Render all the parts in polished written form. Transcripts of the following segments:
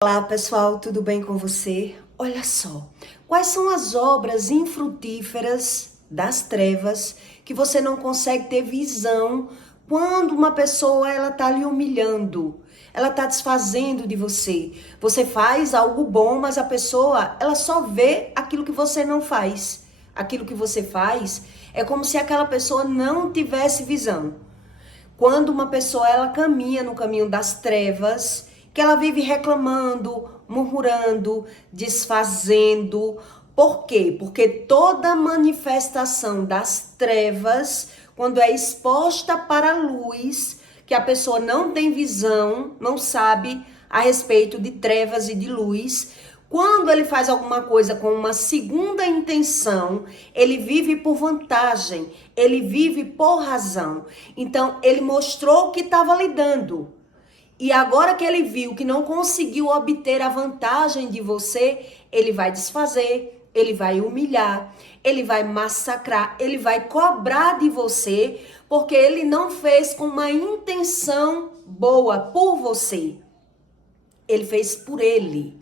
Olá pessoal, tudo bem com você? Olha só, quais são as obras infrutíferas das trevas que você não consegue ter visão quando uma pessoa ela tá lhe humilhando, ela tá desfazendo de você. Você faz algo bom, mas a pessoa ela só vê aquilo que você não faz. Aquilo que você faz é como se aquela pessoa não tivesse visão. Quando uma pessoa ela caminha no caminho das trevas, que ela vive reclamando, murmurando, desfazendo. Por quê? Porque toda manifestação das trevas, quando é exposta para a luz, que a pessoa não tem visão, não sabe a respeito de trevas e de luz, quando ele faz alguma coisa com uma segunda intenção, ele vive por vantagem, ele vive por razão. Então, ele mostrou que estava lidando. E agora que ele viu que não conseguiu obter a vantagem de você, ele vai desfazer, ele vai humilhar, ele vai massacrar, ele vai cobrar de você, porque ele não fez com uma intenção boa por você. Ele fez por ele.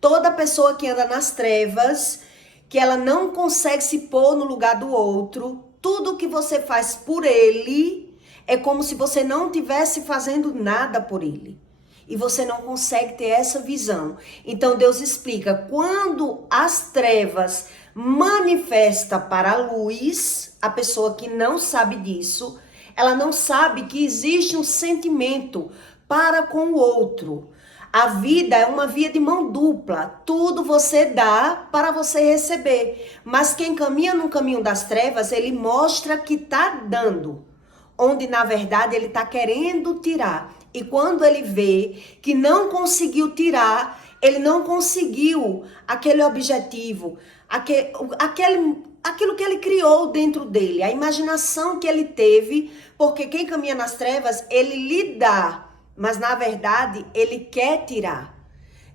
Toda pessoa que anda nas trevas, que ela não consegue se pôr no lugar do outro, tudo que você faz por ele é como se você não estivesse fazendo nada por ele. E você não consegue ter essa visão. Então Deus explica, quando as trevas manifesta para a luz, a pessoa que não sabe disso, ela não sabe que existe um sentimento para com o outro. A vida é uma via de mão dupla. Tudo você dá para você receber. Mas quem caminha no caminho das trevas, ele mostra que está dando. Onde, na verdade, ele está querendo tirar. E quando ele vê que não conseguiu tirar, ele não conseguiu aquele objetivo, aquilo que ele criou dentro dele, a imaginação que ele teve, porque quem caminha nas trevas, ele lhe dá. Mas, na verdade, ele quer tirar.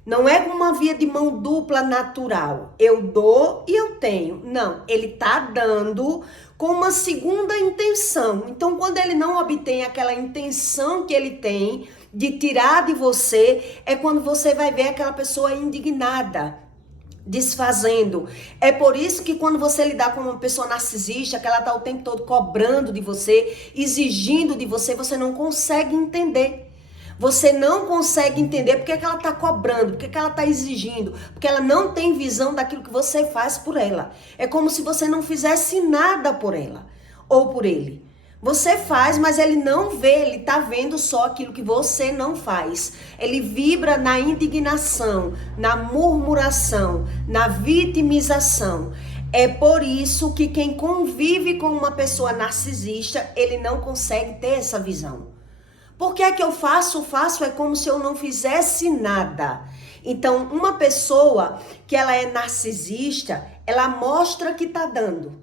Não é uma via de mão dupla natural. Eu dou e eu tenho. Não, ele tá dando com uma segunda intenção. Então, quando ele não obtém aquela intenção que ele tem de tirar de você, é quando você vai ver aquela pessoa indignada, desfazendo. É por isso que quando você lidar com uma pessoa narcisista, que ela tá o tempo todo cobrando de você, exigindo de você, você não consegue entender. Você não consegue entender porque que ela está cobrando, porque que ela está exigindo, porque ela não tem visão daquilo que você faz por ela. É como se você não fizesse nada por ela ou por ele. Você faz, mas ele não vê, ele está vendo só aquilo que você não faz. Ele vibra na indignação, na murmuração, na vitimização. É por isso que quem convive com uma pessoa narcisista, ele não consegue ter essa visão. Por que é que eu faço? Faço é como se eu não fizesse nada. Então, uma pessoa que ela é narcisista, ela mostra que tá dando.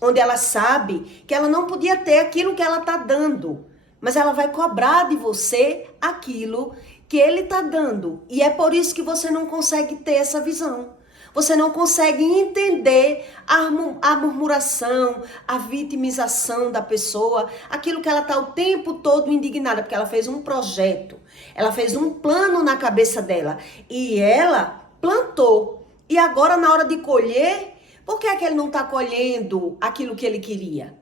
Onde ela sabe que ela não podia ter aquilo que ela tá dando. Mas ela vai cobrar de você aquilo que ele tá dando. E é por isso que você não consegue ter essa visão. Você não consegue entender a murmuração, a vitimização da pessoa, aquilo que ela está o tempo todo indignada, porque ela fez um projeto, ela fez um plano na cabeça dela e ela plantou. E agora, na hora de colher, por que é que ele não está colhendo aquilo que ele queria?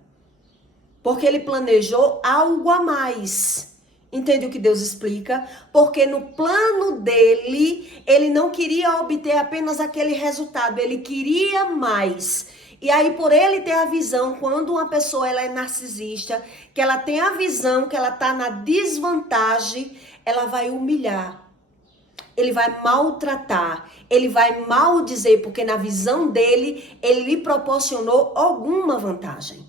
Porque ele planejou algo a mais. Entende o que Deus explica? Porque no plano dele, ele não queria obter apenas aquele resultado, ele queria mais. E aí, por ele ter a visão, quando uma pessoa ela é narcisista, que ela tem a visão que ela está na desvantagem, ela vai humilhar. Ele vai maltratar, ele vai maldizer, porque na visão dele, ele lhe proporcionou alguma vantagem.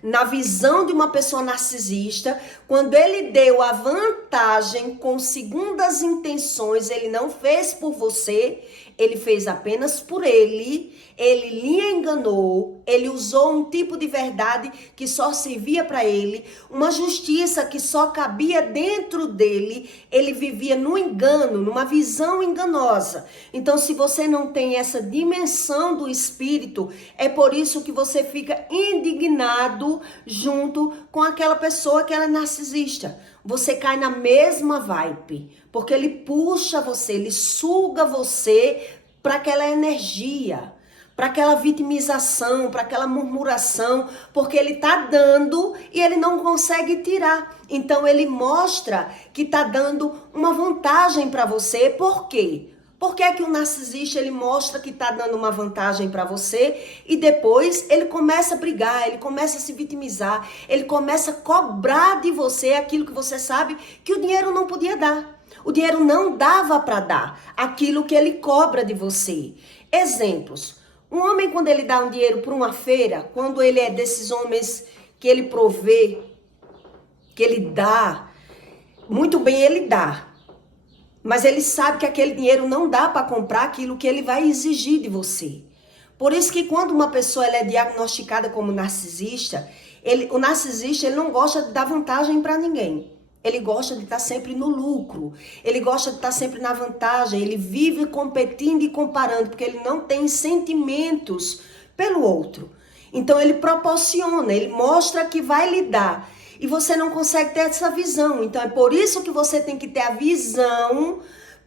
Na visão de uma pessoa narcisista, quando ele deu a vantagem com segundas intenções, ele não fez por você, ele fez apenas por ele lhe enganou, ele usou um tipo de verdade que só servia para ele, uma justiça que só cabia dentro dele, ele vivia no engano, numa visão enganosa. Então, se você não tem essa dimensão do espírito, é por isso que você fica indignado vibrando junto com aquela pessoa que ela é narcisista. Você cai na mesma vibe, porque ele puxa você, ele suga você para aquela energia, para aquela vitimização, para aquela murmuração, porque ele tá dando e ele não consegue tirar. Então ele mostra que tá dando uma vantagem para você. Por quê? Por que é que o narcisista ele mostra que tá dando uma vantagem para você e depois ele começa a brigar, ele começa a se vitimizar, ele começa a cobrar de você aquilo que você sabe que o dinheiro não podia dar. O dinheiro não dava para dar aquilo que ele cobra de você. Exemplos. Um homem, quando ele dá um dinheiro para uma feira, quando ele é desses homens que ele provê, que ele dá, muito bem ele dá. Mas ele sabe que aquele dinheiro não dá para comprar aquilo que ele vai exigir de você. Por isso que quando uma pessoa ela é diagnosticada como narcisista, o narcisista ele não gosta de dar vantagem para ninguém. Ele gosta de estar sempre no lucro, ele gosta de estar sempre na vantagem, ele vive competindo e comparando, porque ele não tem sentimentos pelo outro. Então ele proporciona, ele mostra que vai lhe dar. E você não consegue ter essa visão. Então é por isso que você tem que ter a visão.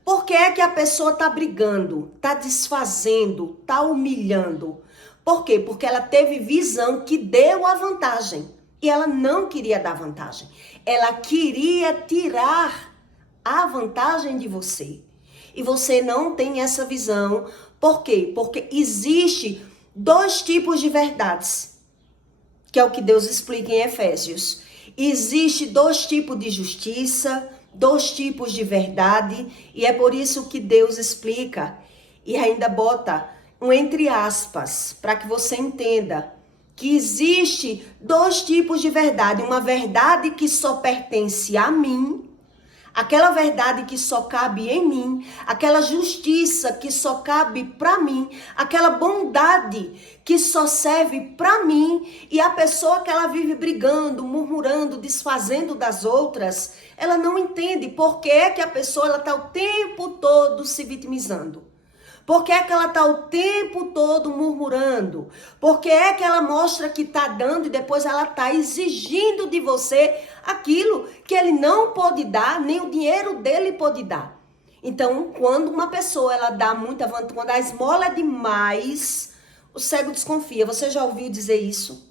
Por que é que a pessoa está brigando, está desfazendo, está humilhando? Por quê? Porque ela teve visão que deu a vantagem. E ela não queria dar vantagem. Ela queria tirar a vantagem de você. E você não tem essa visão. Por quê? Porque existe 2 tipos de verdades. Que é o que Deus explica em Efésios. Existe 2 tipos de justiça, 2 tipos de verdade. E é por isso que Deus explica. E ainda bota um entre aspas. Para que você entenda. Que existe 2 tipos de verdade. Uma verdade que só pertence a mim. Aquela verdade que só cabe em mim. Aquela justiça que só cabe para mim. Aquela bondade que só serve para mim. E a pessoa que ela vive brigando, murmurando, desfazendo das outras, ela não entende por que é que a pessoa ela está o tempo todo se vitimizando. Por que é que ela está o tempo todo murmurando? Por que é que ela mostra que está dando e depois ela está exigindo de você aquilo que ele não pode dar, nem o dinheiro dele pode dar? Então, quando uma pessoa ela dá muita vantagem, quando a esmola é demais, o cego desconfia. Você já ouviu dizer isso?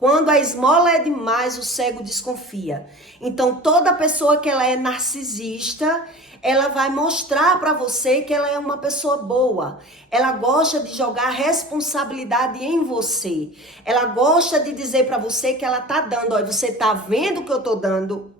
Quando a esmola é demais, o cego desconfia. Então, toda pessoa que ela é narcisista, ela vai mostrar para você que ela é uma pessoa boa. Ela gosta de jogar responsabilidade em você. Ela gosta de dizer para você que ela tá dando. Olha, você tá vendo o que eu tô dando?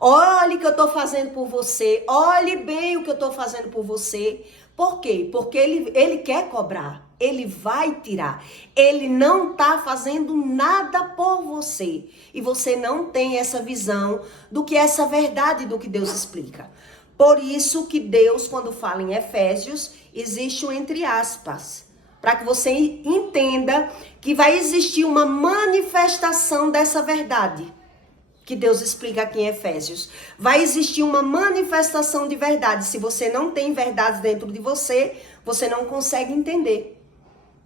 Olhe o que eu tô fazendo por você. Olhe bem o que eu tô fazendo por você. Por quê? Porque ele quer cobrar. Ele vai tirar. Ele não tá fazendo nada por você. E você não tem essa visão do que é essa verdade do que Deus explica. Por isso que Deus, quando fala em Efésios, existe um entre aspas. Para que você entenda que vai existir uma manifestação dessa verdade. Que Deus explica aqui em Efésios. Vai existir uma manifestação de verdade. Se você não tem verdades dentro de você, você não consegue entender.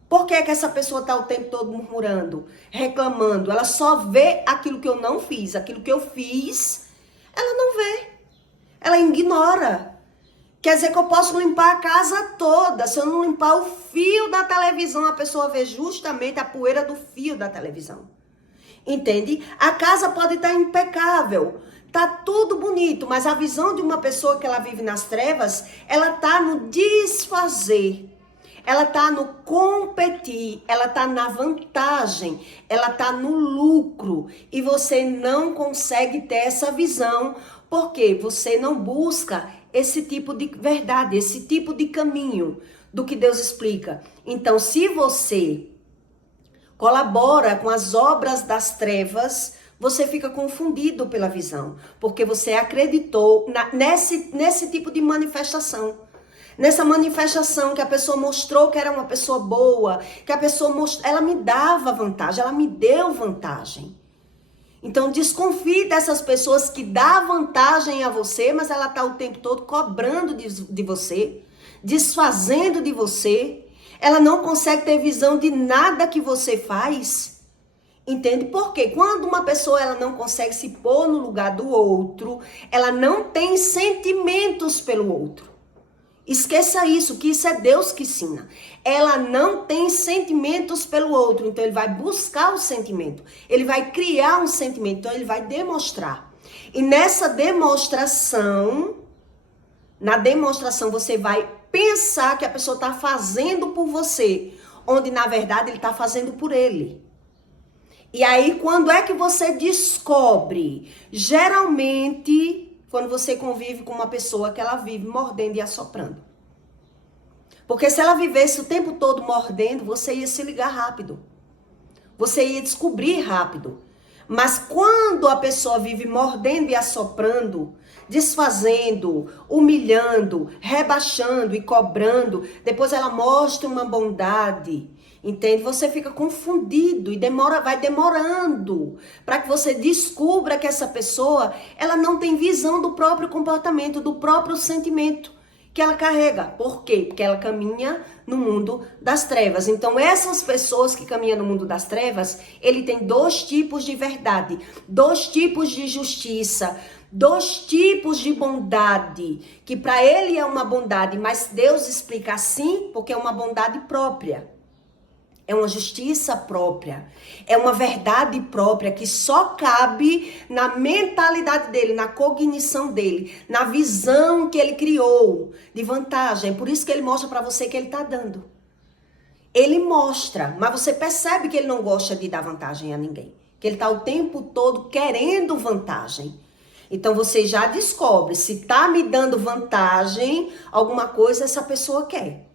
Por que é que essa pessoa está o tempo todo murmurando, reclamando? Ela só vê aquilo que eu não fiz. Aquilo que eu fiz, ela não vê. Ela ignora. Quer dizer que eu posso limpar a casa toda. Se eu não limpar o fio da televisão, a pessoa vê justamente a poeira do fio da televisão. Entende? A casa pode estar impecável. Tá tudo bonito, mas a visão de uma pessoa que ela vive nas trevas, ela tá no desfazer. Ela tá no competir, ela tá na vantagem, ela tá no lucro. E você não consegue ter essa visão, porque você não busca esse tipo de verdade, esse tipo de caminho do que Deus explica. Então, se você colabora com as obras das trevas, você fica confundido pela visão, porque você acreditou nesse tipo de manifestação. Nessa manifestação que a pessoa mostrou que era uma pessoa boa, que a pessoa ela me dava vantagem, ela me deu vantagem. Então desconfie dessas pessoas que dão vantagem a você, mas ela está o tempo todo cobrando de você, desfazendo de você. Ela não consegue ter visão de nada que você faz. Entende? Porque quando uma pessoa ela não consegue se pôr no lugar do outro, ela não tem sentimentos pelo outro. Esqueça isso, que isso é Deus que ensina. Ela não tem sentimentos pelo outro, então ele vai buscar o sentimento. Ele vai criar um sentimento, então ele vai demonstrar. E nessa demonstração, na demonstração você vai pensar que a pessoa está fazendo por você, onde na verdade ele está fazendo por ele. E aí, quando é que você descobre? Geralmente, quando você convive com uma pessoa que ela vive mordendo e assoprando. Porque se ela vivesse o tempo todo mordendo, você ia se ligar rápido. Você ia descobrir rápido. Mas quando a pessoa vive mordendo e assoprando, desfazendo, humilhando, rebaixando e cobrando, depois ela mostra uma bondade, entende? Você fica confundido e vai demorando para que você descubra que essa pessoa, ela não tem visão do próprio comportamento, do próprio sentimento que ela carrega. Por quê? Porque ela caminha no mundo das trevas. Então, essas pessoas que caminham no mundo das trevas, ele tem dois tipos de verdade, dois tipos de justiça, dois tipos de bondade, que para ele é uma bondade, mas Deus explica assim, porque é uma bondade própria. É uma justiça própria, é uma verdade própria que só cabe na mentalidade dele, na cognição dele, na visão que ele criou de vantagem. É por isso que ele mostra para você que ele está dando. Ele mostra, mas você percebe que ele não gosta de dar vantagem a ninguém. Que ele está o tempo todo querendo vantagem. Então você já descobre se está me dando vantagem, alguma coisa essa pessoa quer.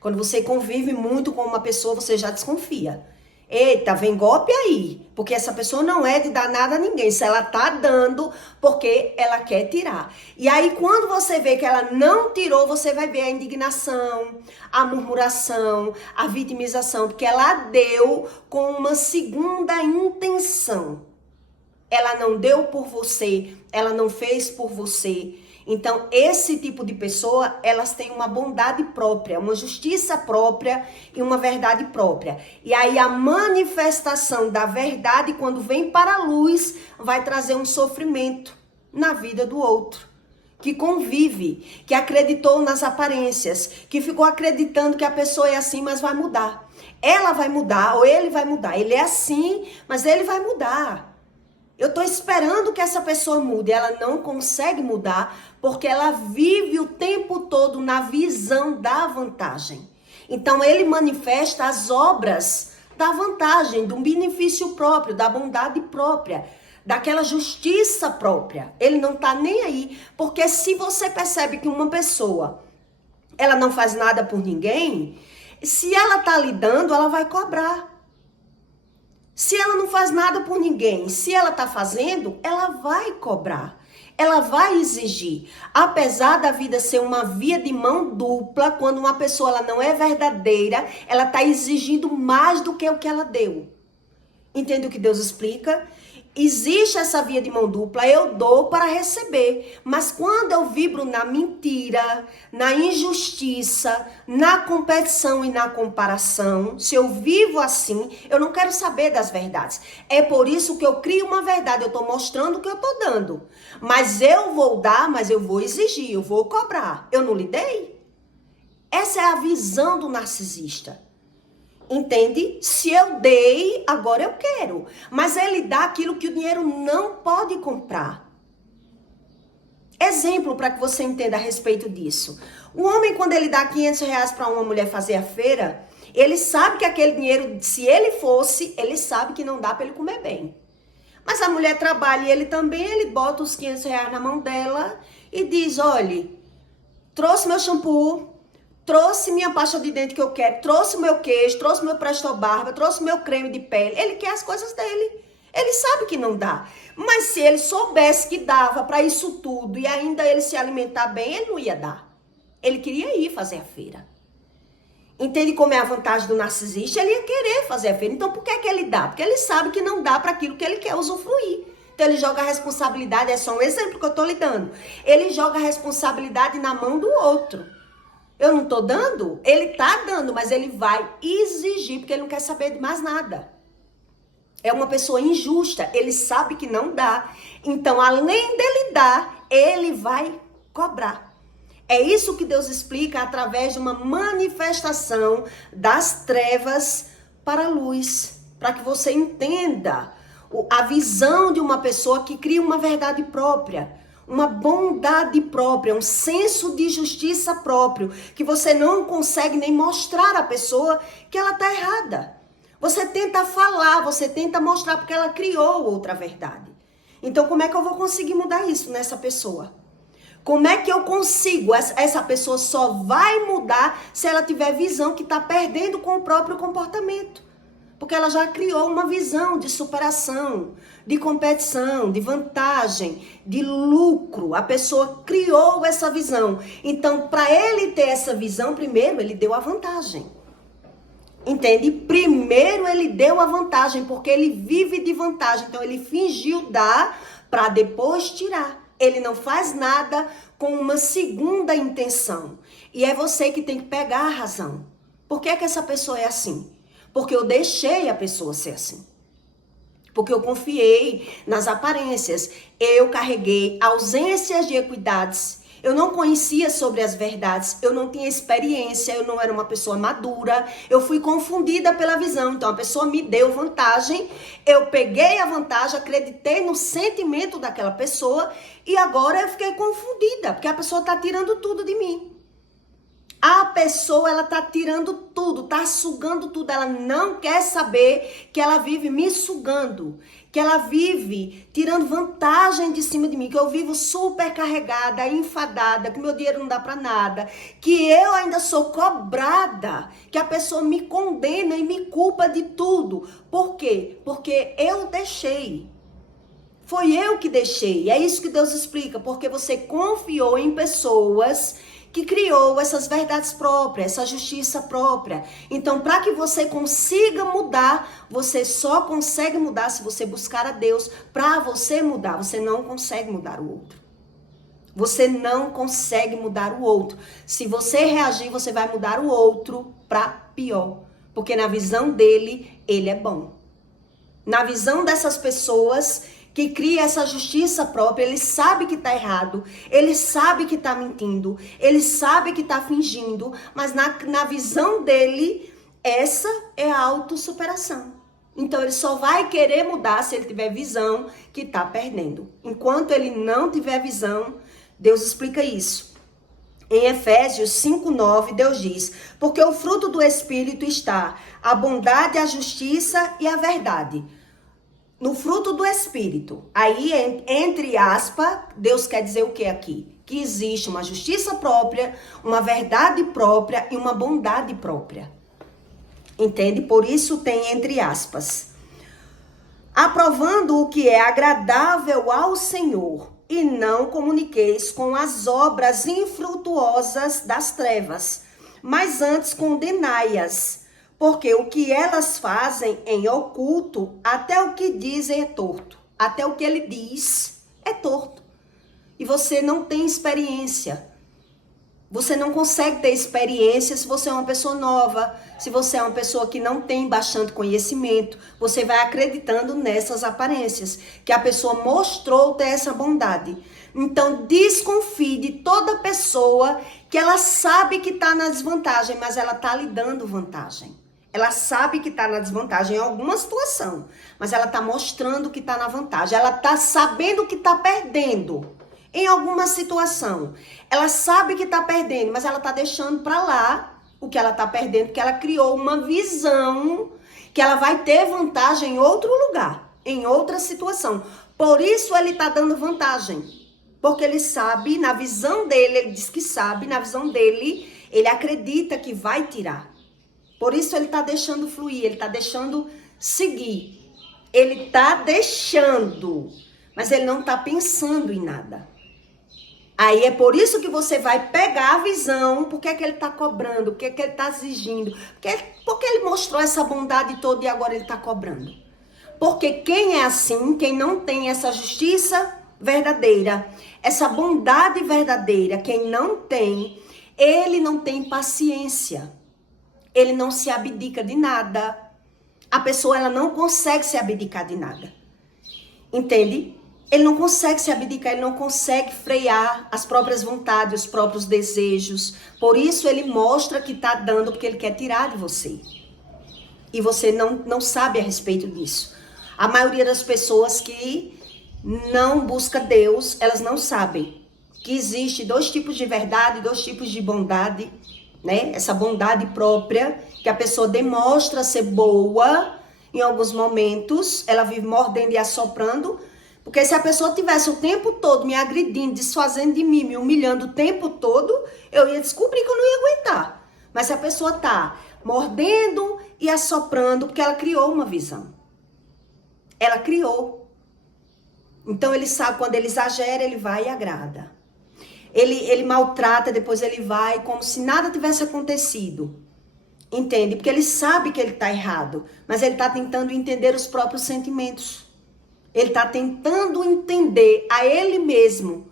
Quando você convive muito com uma pessoa, você já desconfia. Eita, vem golpe aí. Porque essa pessoa não é de dar nada a ninguém. Se ela tá dando, porque ela quer tirar. E aí, quando você vê que ela não tirou, você vai ver a indignação, a murmuração, a vitimização. Porque ela deu com uma segunda intenção. Ela não deu por você, ela não fez por você. Então, esse tipo de pessoa, elas têm uma bondade própria, uma justiça própria e uma verdade própria. E aí, a manifestação da verdade, quando vem para a luz, vai trazer um sofrimento na vida do outro. Que convive, que acreditou nas aparências, que ficou acreditando que a pessoa é assim, mas vai mudar. Ela vai mudar ou ele vai mudar. Ele é assim, mas ele vai mudar. Eu estou esperando que essa pessoa mude. Ela não consegue mudar porque ela vive o tempo todo na visão da vantagem. Então, ele manifesta as obras da vantagem, do benefício próprio, da bondade própria, daquela justiça própria. Ele não está nem aí. Porque se você percebe que uma pessoa, ela não faz nada por ninguém, se ela está lhe dando, ela vai cobrar. Se ela não faz nada por ninguém, se ela está fazendo, ela vai cobrar, ela vai exigir. Apesar da vida ser uma via de mão dupla, quando uma pessoa ela não é verdadeira, ela está exigindo mais do que o que ela deu. Entende o que Deus explica? Existe essa via de mão dupla, eu dou para receber. Mas quando eu vibro na mentira, na injustiça, na competição e na comparação, se eu vivo assim, eu não quero saber das verdades. É por isso que eu crio uma verdade, eu estou mostrando o que eu estou dando. Mas eu vou dar, mas eu vou exigir, eu vou cobrar. Eu não lhe dei? Essa é a visão do narcisista. Entende? Se eu dei, agora eu quero. Mas ele dá aquilo que o dinheiro não pode comprar. Exemplo para que você entenda a respeito disso. O homem, quando ele dá R$500 para uma mulher fazer a feira, ele sabe que aquele dinheiro, se ele fosse, ele sabe que não dá para ele comer bem. Mas a mulher trabalha e ele também, ele bota os R$500 na mão dela e diz, olha, trouxe meu shampoo, trouxe minha pasta de dente que eu quero, trouxe meu queijo, trouxe meu Presto Barba, trouxe meu creme de pele. Ele quer as coisas dele. Ele sabe que não dá. Mas se ele soubesse que dava para isso tudo e ainda ele se alimentar bem, ele não ia dar. Ele queria ir fazer a feira. Entende como é a vantagem do narcisista? Ele ia querer fazer a feira. Então por que que ele dá? Porque ele sabe que não dá para aquilo que ele quer usufruir. Então ele joga a responsabilidade, é só um exemplo que eu estou lhe dando. Ele joga a responsabilidade na mão do outro. Eu não tô dando? Ele tá dando, mas ele vai exigir, porque ele não quer saber de mais nada. É uma pessoa injusta, ele sabe que não dá. Então, além dele dar, ele vai cobrar. É isso que Deus explica através de uma manifestação das trevas para a luz, para que você entenda a visão de uma pessoa que cria uma verdade própria, uma bondade própria, um senso de justiça próprio, que você não consegue nem mostrar à pessoa que ela está errada. Você tenta falar, você tenta mostrar porque ela criou outra verdade. Então, como é que eu vou conseguir mudar isso nessa pessoa? Como é que eu consigo? Essa pessoa só vai mudar se ela tiver visão que está perdendo com o próprio comportamento. Porque ela já criou uma visão de superação, de competição, de vantagem, de lucro. A pessoa criou essa visão. Então, para ele ter essa visão, primeiro ele deu a vantagem. Entende? Primeiro ele deu a vantagem, porque ele vive de vantagem. Então, ele fingiu dar para depois tirar. Ele não faz nada com uma segunda intenção. E é você que tem que pegar a razão. Por que é que essa pessoa é assim? Porque eu deixei a pessoa ser assim. Porque eu confiei nas aparências. Eu carreguei ausências de equidades. Eu não conhecia sobre as verdades. Eu não tinha experiência. Eu não era uma pessoa madura. Eu fui confundida pela visão. Então a pessoa me deu vantagem. Eu peguei a vantagem, acreditei no sentimento daquela pessoa. E agora eu fiquei confundida. Porque a pessoa está tirando tudo de mim. A pessoa, ela tá tirando tudo, tá sugando tudo. Ela não quer saber que ela vive me sugando, que ela vive tirando vantagem de cima de mim, que eu vivo super carregada, enfadada, que meu dinheiro não dá pra nada, que eu ainda sou cobrada, que a pessoa me condena e me culpa de tudo. Por quê? Porque eu deixei. Foi eu que deixei. É isso que Deus explica, porque você confiou em pessoas que criou essas verdades próprias, essa justiça própria. Então, para que você consiga mudar, você só consegue mudar se você buscar a Deus. Para você mudar, você não consegue mudar o outro. Você não consegue mudar o outro. Se você reagir, você vai mudar o outro para pior. Porque na visão dele, ele é bom. Na visão dessas pessoas que cria essa justiça própria, ele sabe que tá errado, ele sabe que tá mentindo, ele sabe que tá fingindo, mas na visão dele, essa é a autossuperação. Então ele só vai querer mudar se ele tiver visão que tá perdendo. Enquanto ele não tiver visão, Deus explica isso. Em Efésios 5:9, Deus diz: porque o fruto do Espírito está a bondade, a justiça e a verdade. No fruto do Espírito. Aí, entre aspas, Deus quer dizer o que aqui? Que existe uma justiça própria, uma verdade própria e uma bondade própria. Entende? Por isso tem entre aspas. Aprovando o que é agradável ao Senhor, e não comuniqueis com as obras infrutuosas das trevas, mas antes condenai-as. Porque o que elas fazem em oculto, até o que dizem é torto. Até o que ele diz é torto. E você não tem experiência. Você não consegue ter experiência se você é uma pessoa nova. Se você é uma pessoa que não tem bastante conhecimento. Você vai acreditando nessas aparências. Que a pessoa mostrou ter essa bondade. Então desconfie de toda pessoa que ela sabe que está na desvantagem, mas ela está lhe dando vantagem. Ela sabe que está na desvantagem em alguma situação, mas ela está mostrando que está na vantagem. Ela está sabendo que está perdendo em alguma situação. Ela sabe que está perdendo, mas ela está deixando para lá o que ela está perdendo, porque ela criou uma visão que ela vai ter vantagem em outro lugar, em outra situação. Por isso ele está dando vantagem, porque ele sabe, na visão dele, ele diz que sabe, na visão dele, ele acredita que vai tirar. Por isso ele está deixando fluir, ele está deixando seguir. Ele está deixando, mas ele não está pensando em nada. Aí é por isso que você vai pegar a visão, por que é que ele está cobrando, por que é que ele está exigindo, porque ele mostrou essa bondade toda e agora ele está cobrando. Porque quem é assim, quem não tem essa justiça verdadeira, essa bondade verdadeira, quem não tem, ele não tem paciência. Ele não se abdica de nada. A pessoa, ela não consegue se abdicar de nada. Entende? Ele não consegue se abdicar, ele não consegue frear as próprias vontades, os próprios desejos. Por isso ele mostra que está dando, porque ele quer tirar de você. E você não sabe a respeito disso. A maioria das pessoas que não busca Deus, elas não sabem que existe 2 tipos de verdade, 2 tipos de bondade, né? Essa bondade própria, que a pessoa demonstra ser boa em alguns momentos, ela vive mordendo e assoprando, porque se a pessoa tivesse o tempo todo me agredindo, desfazendo de mim, me humilhando o tempo todo, eu ia descobrir que eu não ia aguentar. Mas se a pessoa tá mordendo e assoprando, porque ela criou uma visão. Ela criou. Então ele sabe, quando ele exagera, ele vai e agrada. Ele maltrata, depois ele vai como se nada tivesse acontecido. Entende? Porque ele sabe que ele está errado, mas ele está tentando entender os próprios sentimentos. Ele está tentando entender a ele mesmo.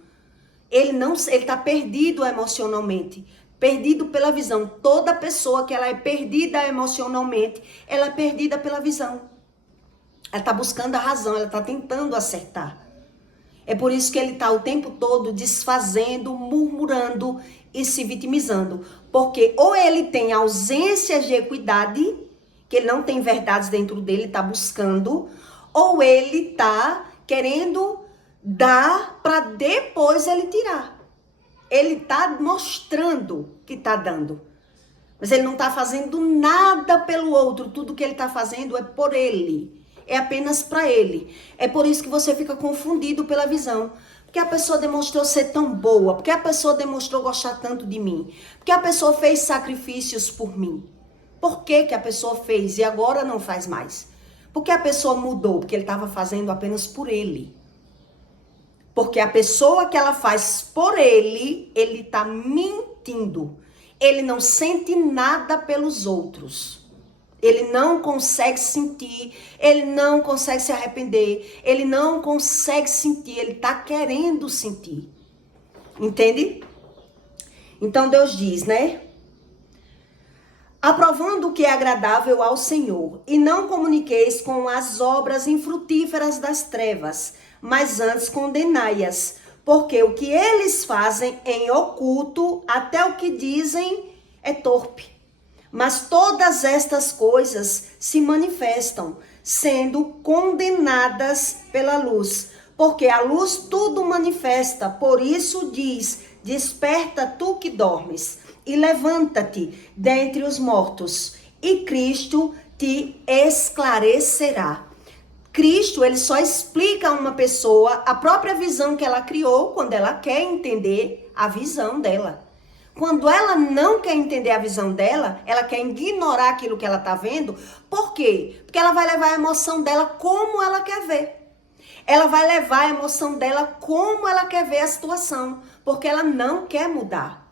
Ele está perdido emocionalmente, perdido pela visão. Toda pessoa que ela é perdida emocionalmente, ela é perdida pela visão. Ela está buscando a razão, ela está tentando acertar. É por isso que ele está o tempo todo desfazendo, murmurando e se vitimizando. Porque ou ele tem ausência de equidade, que ele não tem verdades dentro dele, está buscando, ou ele está querendo dar para depois ele tirar. Ele está mostrando que está dando. Mas ele não está fazendo nada pelo outro. Tudo que ele está fazendo é por ele. É apenas para ele. É por isso que você fica confundido pela visão. Porque a pessoa demonstrou ser tão boa. Porque a pessoa demonstrou gostar tanto de mim. Porque a pessoa fez sacrifícios por mim. Por que que a pessoa fez e agora não faz mais? Porque a pessoa mudou. Porque ele estava fazendo apenas por ele. Porque a pessoa que ela faz por ele, ele está mentindo. Ele não sente nada pelos outros. Ele não consegue sentir, ele não consegue se arrepender, ele não consegue sentir, ele está querendo sentir. Entende? Então Deus diz, né? Aprovando o que é agradável ao Senhor, e não comuniqueis com as obras infrutíferas das trevas, mas antes condenai-as, porque o que eles fazem em oculto, até o que dizem, é torpe. Mas todas estas coisas se manifestam, sendo condenadas pela luz. Porque a luz tudo manifesta, por isso diz, desperta tu que dormes, e levanta-te dentre os mortos, e Cristo te esclarecerá. Cristo, ele só explica a uma pessoa a própria visão que ela criou, quando ela quer entender a visão dela. Quando ela não quer entender a visão dela, ela quer ignorar aquilo que ela está vendo. Por quê? Porque ela vai levar a emoção dela como ela quer ver. Ela vai levar a emoção dela como ela quer ver a situação. Porque ela não quer mudar.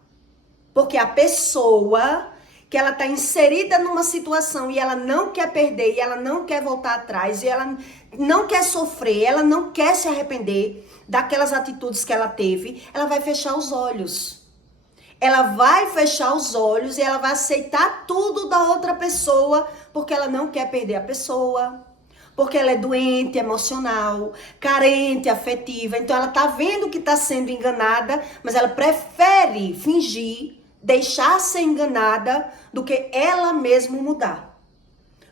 Porque a pessoa que ela está inserida numa situação e ela não quer perder, e ela não quer voltar atrás, e ela não quer sofrer, ela não quer se arrepender daquelas atitudes que ela teve, ela vai fechar os olhos. Ela vai fechar os olhos e ela vai aceitar tudo da outra pessoa, porque ela não quer perder a pessoa, porque ela é doente emocional, carente afetiva. Então ela tá vendo que tá sendo enganada, mas ela prefere fingir, deixar ser enganada, do que ela mesma mudar.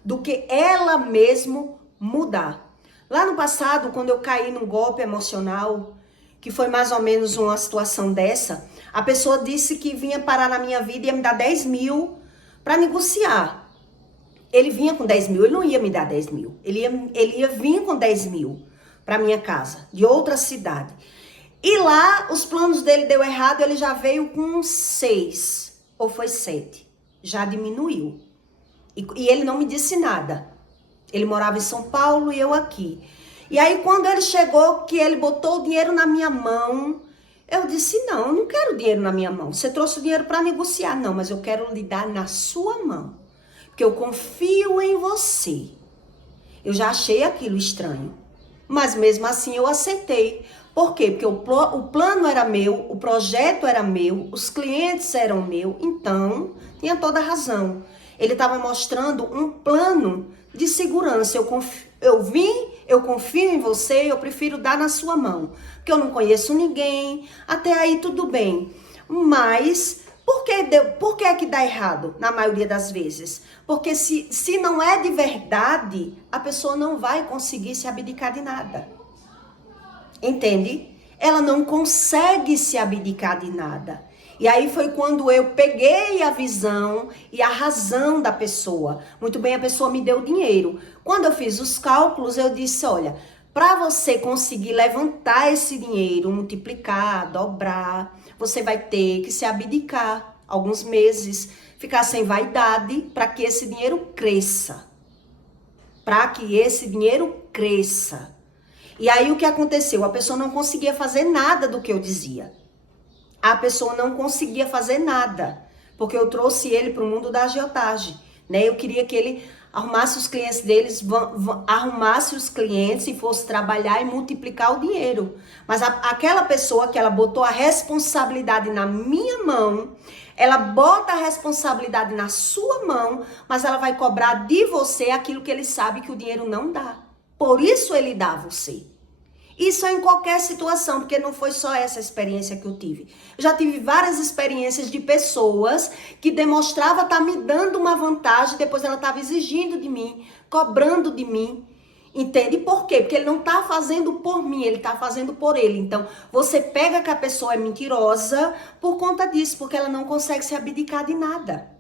Do que ela mesma mudar. Lá no passado, quando eu caí num golpe emocional, que foi mais ou menos uma situação dessa, a pessoa disse que vinha parar na minha vida e ia me dar 10 mil para negociar. Ele vinha com 10 mil, ele não ia me dar 10 mil. Ele ia vir com 10 mil para minha casa, de outra cidade. E lá, os planos dele deu errado, ele já veio com 6, ou foi 7. Já diminuiu. E ele não me disse nada. Ele morava em São Paulo e eu aqui. E aí, quando ele chegou, que ele botou o dinheiro na minha mão, eu disse, não, eu não quero dinheiro na minha mão. Você trouxe o dinheiro para negociar. Não, mas eu quero lhe dar na sua mão. Porque eu confio em você. Eu já achei aquilo estranho. Mas mesmo assim eu aceitei. Por quê? Porque o plano era meu, o projeto era meu, os clientes eram meus. Então, tinha toda a razão. Ele estava mostrando um plano de segurança. Eu confio em você, eu prefiro dar na sua mão. Porque eu não conheço ninguém, até aí tudo bem. Mas por que é que dá errado na maioria das vezes? Porque se não é de verdade, a pessoa não vai conseguir se abdicar de nada. Entende? Ela não consegue se abdicar de nada. E aí foi quando eu peguei a visão e a razão da pessoa. Muito bem, a pessoa me deu dinheiro. Quando eu fiz os cálculos, eu disse, olha, para você conseguir levantar esse dinheiro, multiplicar, dobrar, você vai ter que se abdicar alguns meses, ficar sem vaidade para que esse dinheiro cresça. Para que esse dinheiro cresça. E aí o que aconteceu? A pessoa não conseguia fazer nada do que eu dizia. A pessoa não conseguia fazer nada, porque eu trouxe ele para o mundo da agiotagem, né? Eu queria que ele arrumasse os clientes deles, arrumasse os clientes e fosse trabalhar e multiplicar o dinheiro. Mas aquela pessoa que ela botou a responsabilidade na minha mão, ela bota a responsabilidade na sua mão, mas ela vai cobrar de você aquilo que ele sabe que o dinheiro não dá. Por isso ele dá a você. Isso é em qualquer situação, porque não foi só essa experiência que eu tive. Eu já tive várias experiências de pessoas que demonstravam estar me dando uma vantagem, depois ela estava exigindo de mim, cobrando de mim. Entende por quê? Porque ele não está fazendo por mim, ele está fazendo por ele. Então, você pega que a pessoa é mentirosa por conta disso, porque ela não consegue se abdicar de nada.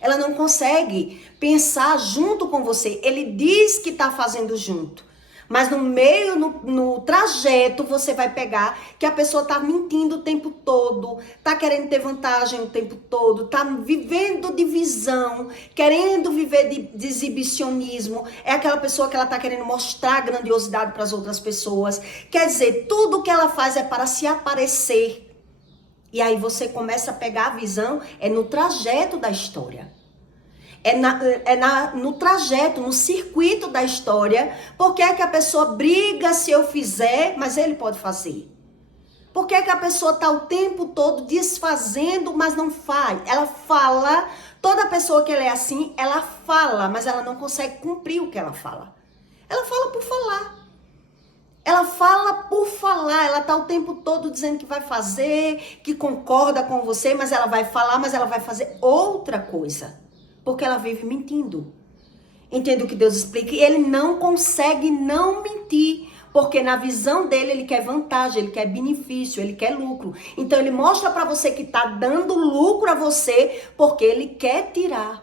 Ela não consegue pensar junto com você. Ele diz que está fazendo junto. Mas no meio, no trajeto, você vai pegar que a pessoa tá mentindo o tempo todo, tá querendo ter vantagem o tempo todo, tá vivendo de visão, querendo viver de exibicionismo. É aquela pessoa que ela tá querendo mostrar grandiosidade para as outras pessoas. Quer dizer, tudo que ela faz é para se aparecer. E aí você começa a pegar a visão, é no trajeto da história. No trajeto, no circuito da história. Por que é que a pessoa briga se eu fizer, mas ele pode fazer? Por que é que a pessoa está o tempo todo desfazendo, mas não faz? Ela fala, toda pessoa que ela é assim, ela fala, mas ela não consegue cumprir o que ela fala. Ela fala por falar. Ela fala por falar, ela está o tempo todo dizendo que vai fazer, que concorda com você, mas ela vai falar, mas ela vai fazer outra coisa. Porque ela vive mentindo. Entende o que Deus explica? Ele não consegue não mentir. Porque na visão dele, ele quer vantagem, ele quer benefício, ele quer lucro. Então ele mostra para você que está dando lucro a você porque ele quer tirar.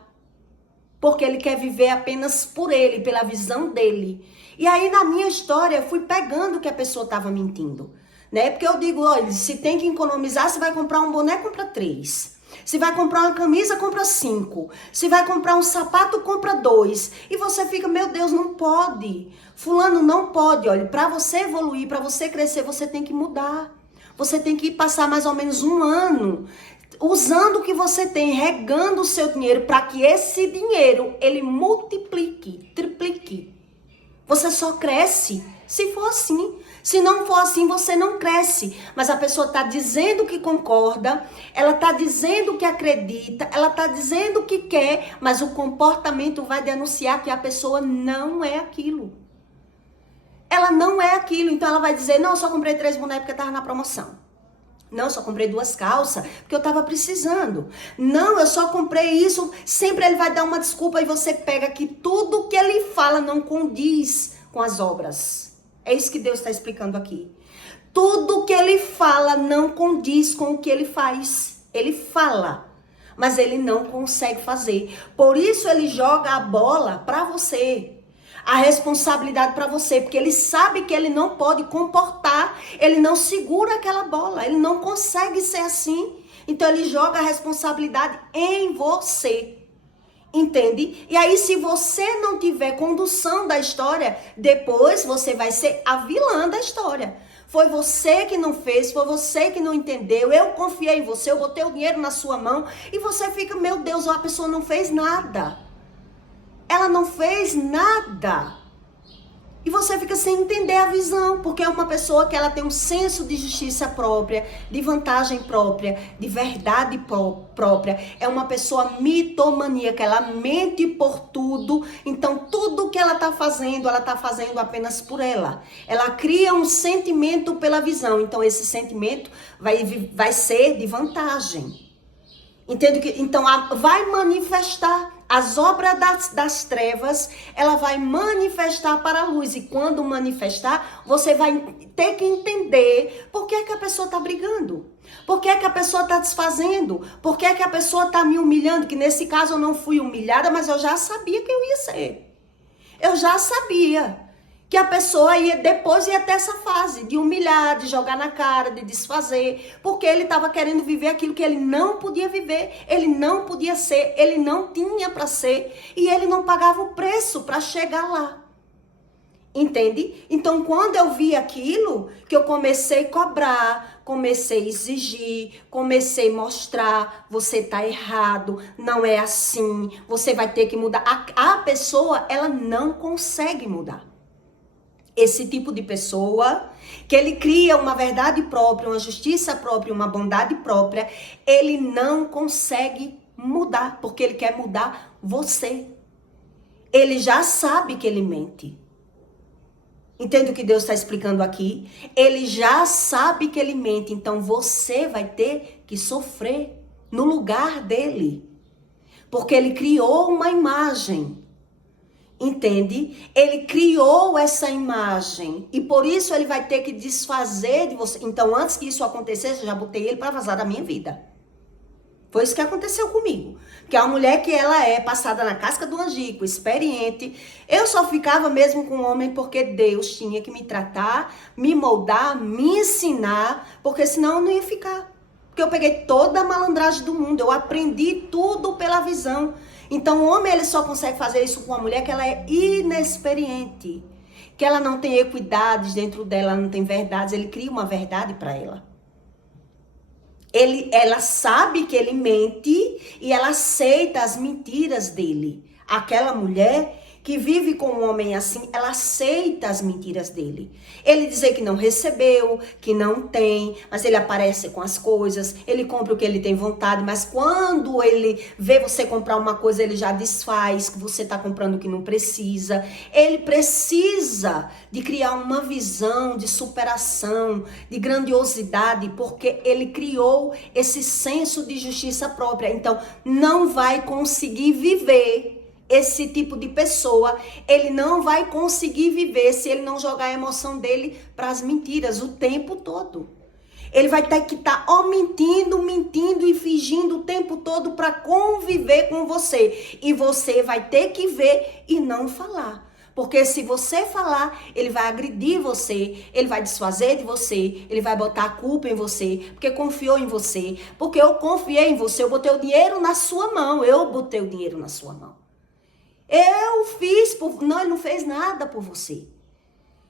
Porque ele quer viver apenas por ele, pela visão dele. E aí na minha história, eu fui pegando que a pessoa estava mentindo. Né? Porque eu digo, olha, se tem que economizar, se vai comprar um boné, compra 3. Se vai comprar uma camisa, compra 5. Se vai comprar um sapato, compra 2. E você fica, meu Deus, não pode. Fulano não pode. Olha, para você evoluir, para você crescer, você tem que mudar. Você tem que passar mais ou menos 1 ano usando o que você tem, regando o seu dinheiro para que esse dinheiro, ele multiplique, triplique. Você só cresce se for assim. Se não for assim, você não cresce. Mas a pessoa está dizendo que concorda, ela está dizendo que acredita, ela está dizendo que quer, mas o comportamento vai denunciar que a pessoa não é aquilo. Ela não é aquilo. Então ela vai dizer, não, eu só comprei 3 bonecos porque estava na promoção. Não, eu só comprei 2 calças porque eu estava precisando. Não, eu só comprei isso. Sempre ele vai dar uma desculpa e você pega que tudo que ele fala não condiz com as obras. É isso que Deus está explicando aqui. Tudo que ele fala não condiz com o que ele faz. Ele fala, mas ele não consegue fazer. Por isso ele joga a bola para você. A responsabilidade para você. Porque ele sabe que ele não pode comportar. Ele não segura aquela bola. Ele não consegue ser assim. Então ele joga a responsabilidade em você. Entende? E aí, se você não tiver condução da história, depois você vai ser a vilã da história. Foi você que não fez, foi você que não entendeu, eu confiei em você, eu botei o dinheiro na sua mão e você fica, meu Deus, a pessoa não fez nada. Ela não fez nada. E você fica sem entender a visão, porque é uma pessoa que ela tem um senso de justiça própria, de vantagem própria, de verdade própria. É uma pessoa mitomaníaca, ela mente por tudo. Então, tudo que ela está fazendo apenas por ela. Ela cria um sentimento pela visão. Então, esse sentimento vai ser de vantagem. Entende? Então, vai manifestar. As obras das trevas, ela vai manifestar para a luz. E quando manifestar, você vai ter que entender por que é que a pessoa está brigando. Por que é que a pessoa está desfazendo. Por que é que a pessoa está me humilhando. Que nesse caso eu não fui humilhada, mas eu já sabia que eu ia ser. Eu já sabia que a pessoa depois ia ter essa fase de humilhar, de jogar na cara, de desfazer, porque ele estava querendo viver aquilo que ele não podia viver, ele não podia ser, ele não tinha para ser, e ele não pagava o preço para chegar lá. Entende? Então, quando eu vi aquilo, que eu comecei a cobrar, comecei a exigir, comecei a mostrar, você tá errado, não é assim, você vai ter que mudar. A pessoa, ela não consegue mudar. Esse tipo de pessoa, que ele cria uma verdade própria, uma justiça própria, uma bondade própria, ele não consegue mudar, porque ele quer mudar você. Ele já sabe que ele mente. Entende o que Deus está explicando aqui? Ele já sabe que ele mente, então você vai ter que sofrer no lugar dele. Porque ele criou uma imagem. Entende? Ele criou essa imagem e por isso ele vai ter que desfazer de você. Então, antes que isso acontecesse, eu já botei ele para vazar da minha vida. Foi isso que aconteceu comigo. Porque a mulher que ela é passada na casca do angico, experiente, eu só ficava mesmo com o homem porque Deus tinha que me tratar, me moldar, me ensinar, porque senão eu não ia ficar. Porque eu peguei toda a malandragem do mundo, eu aprendi tudo pela visão. Então, o homem ele só consegue fazer isso com uma mulher que ela é inexperiente, que ela não tem equidades dentro dela, não tem verdades, ele cria uma verdade para ela. Ela sabe que ele mente e ela aceita as mentiras dele. Aquela mulher que vive com um homem assim, ela aceita as mentiras dele. Ele dizer que não recebeu, que não tem, mas ele aparece com as coisas, ele compra o que ele tem vontade, mas quando ele vê você comprar uma coisa, ele já desfaz, que você está comprando o que não precisa. Ele precisa de criar uma visão de superação, de grandiosidade, porque ele criou esse senso de justiça própria. Então, não vai conseguir viver. Esse tipo de pessoa, ele não vai conseguir viver se ele não jogar a emoção dele para as mentiras o tempo todo. Ele vai ter que estar mentindo e fingindo o tempo todo para conviver com você. E você vai ter que ver e não falar. Porque se você falar, ele vai agredir você, ele vai desfazer de você, ele vai botar a culpa em você, porque confiou em você. Porque eu confiei em você, eu botei o dinheiro na sua mão, eu botei o dinheiro na sua mão. Eu fiz, não, ele não fez nada por você.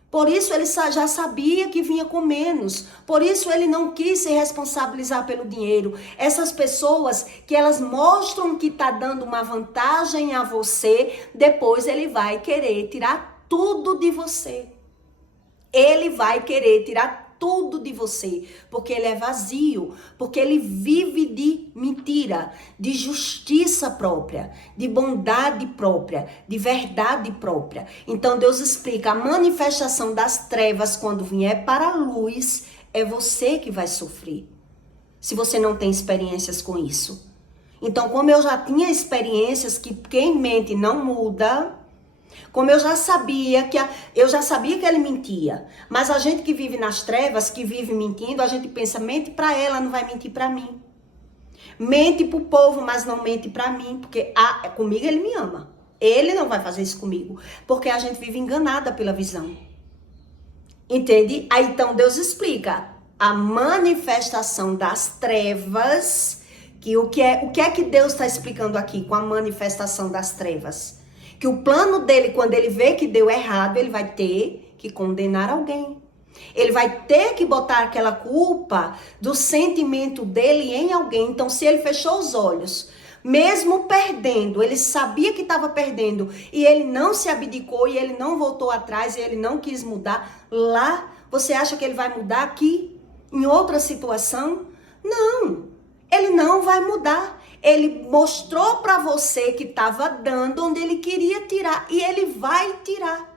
Por isso ele já sabia que vinha com menos. Por isso ele não quis se responsabilizar pelo dinheiro. Essas pessoas que elas mostram que tá dando uma vantagem a você, depois ele vai querer tirar tudo de você. Ele vai querer tirar tudo de você, porque ele é vazio, porque ele vive de mentira, de justiça própria, de bondade própria, de verdade própria. Então Deus explica, a manifestação das trevas quando vier para a luz, é você que vai sofrer, se você não tem experiências com isso. Então, como eu já tinha experiências que quem mente não muda, como eu já sabia que ele mentia, mas a gente que vive nas trevas, que vive mentindo, a gente pensa, mente para ela, não vai mentir para mim. Mente pro povo, mas não mente para mim, porque comigo ele me ama. Ele não vai fazer isso comigo, porque a gente vive enganada pela visão. Entende? Aí então Deus explica a manifestação das trevas, o que é que Deus está explicando aqui com a manifestação das trevas? Que o plano dele, quando ele vê que deu errado, ele vai ter que condenar alguém. Ele vai ter que botar aquela culpa do sentimento dele em alguém. Então, se ele fechou os olhos Mesmo perdendo, ele sabia que estava perdendo e ele não se abdicou e ele não voltou atrás e ele não quis mudar. Lá, você acha que ele vai mudar aqui? Em outra situação? Não, ele não vai mudar. Ele mostrou para você que estava dando onde ele queria tirar e ele vai tirar.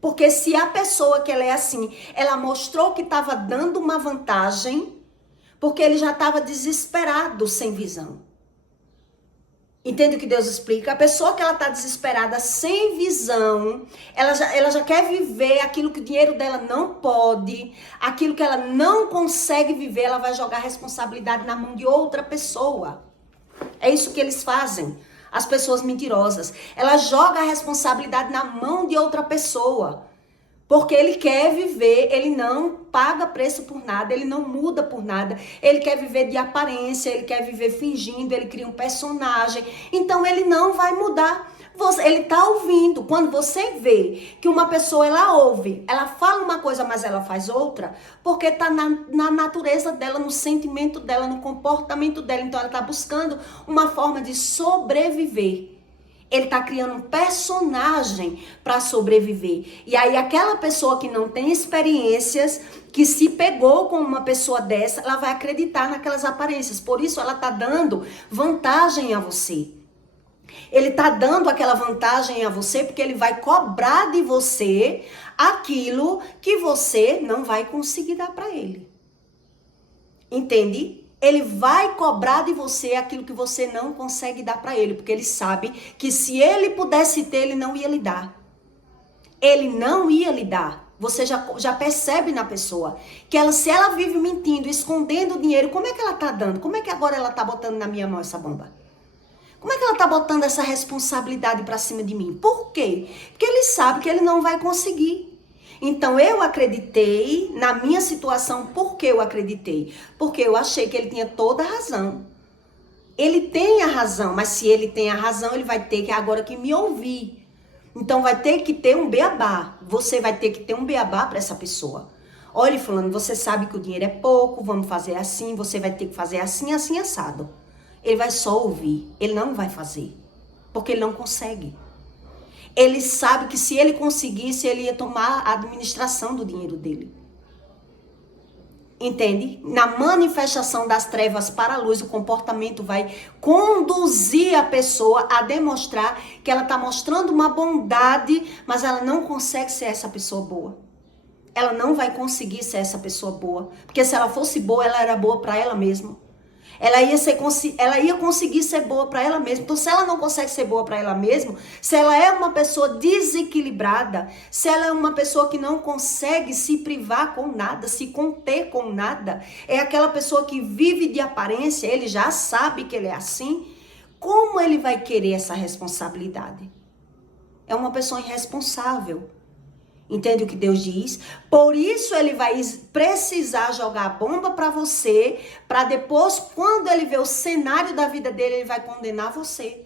Porque se a pessoa que ela é assim, ela mostrou que estava dando uma vantagem, porque ele já estava desesperado, sem visão. Entende o que Deus explica? A pessoa que ela está desesperada, sem visão, ela já quer viver aquilo que o dinheiro dela não pode, aquilo que ela não consegue viver, ela vai jogar a responsabilidade na mão de outra pessoa. É isso que eles fazem, as pessoas mentirosas. Ela joga a responsabilidade na mão de outra pessoa. Porque ele quer viver, ele não paga preço por nada, ele não muda por nada. Ele quer viver de aparência, ele quer viver fingindo, ele cria um personagem. Então ele não vai mudar. Ele tá ouvindo. Quando você vê que uma pessoa, ela ouve, ela fala uma coisa, mas ela faz outra, porque tá na natureza dela, no sentimento dela, no comportamento dela. Então ela tá buscando uma forma de sobreviver. Ele tá criando um personagem para sobreviver. E aí aquela pessoa que não tem experiências, que se pegou com uma pessoa dessa, ela vai acreditar naquelas aparências. Por isso ela tá dando vantagem a você. Ele tá dando aquela vantagem a você porque ele vai cobrar de você aquilo que você não vai conseguir dar para ele. Entende? Ele vai cobrar de você aquilo que você não consegue dar para ele, porque ele sabe que se ele pudesse ter, ele não ia lhe dar. Ele não ia lhe dar. Você já percebe na pessoa que se ela vive mentindo, escondendo o dinheiro, como é que ela tá dando? Como é que agora ela tá botando na minha mão essa bomba? Como é que ela tá botando essa responsabilidade para cima de mim? Por quê? Porque ele sabe que ele não vai conseguir. Então eu acreditei na minha situação. Por que eu acreditei? Porque eu achei que ele tinha toda a razão. Ele tem a razão, mas se ele tem a razão, ele vai ter que agora que me ouvir. Então vai ter que ter um beabá. Você vai ter que ter um beabá para essa pessoa. Olha, fulano, você sabe que o dinheiro é pouco, vamos fazer assim, você vai ter que fazer assim, assim, assado. Ele vai só ouvir, ele não vai fazer, porque ele não consegue. Ele sabe que se ele conseguisse, ele ia tomar a administração do dinheiro dele. Entende? Na manifestação das trevas para a luz, o comportamento vai conduzir a pessoa a demonstrar que ela está mostrando uma bondade, mas ela não consegue ser essa pessoa boa. Ela não vai conseguir ser essa pessoa boa, porque se ela fosse boa, ela era boa para ela mesma. Ela ia conseguir ser boa para ela mesma. Então, se ela não consegue ser boa para ela mesma, se ela é uma pessoa desequilibrada, se ela é uma pessoa que não consegue se privar com nada, se conter com nada, é aquela pessoa que vive de aparência, ele já sabe que ele é assim, como ele vai querer essa responsabilidade? É uma pessoa irresponsável. Entende o que Deus diz? Por isso ele vai precisar jogar a bomba para você, para depois, quando ele ver o cenário da vida dele, ele vai condenar você.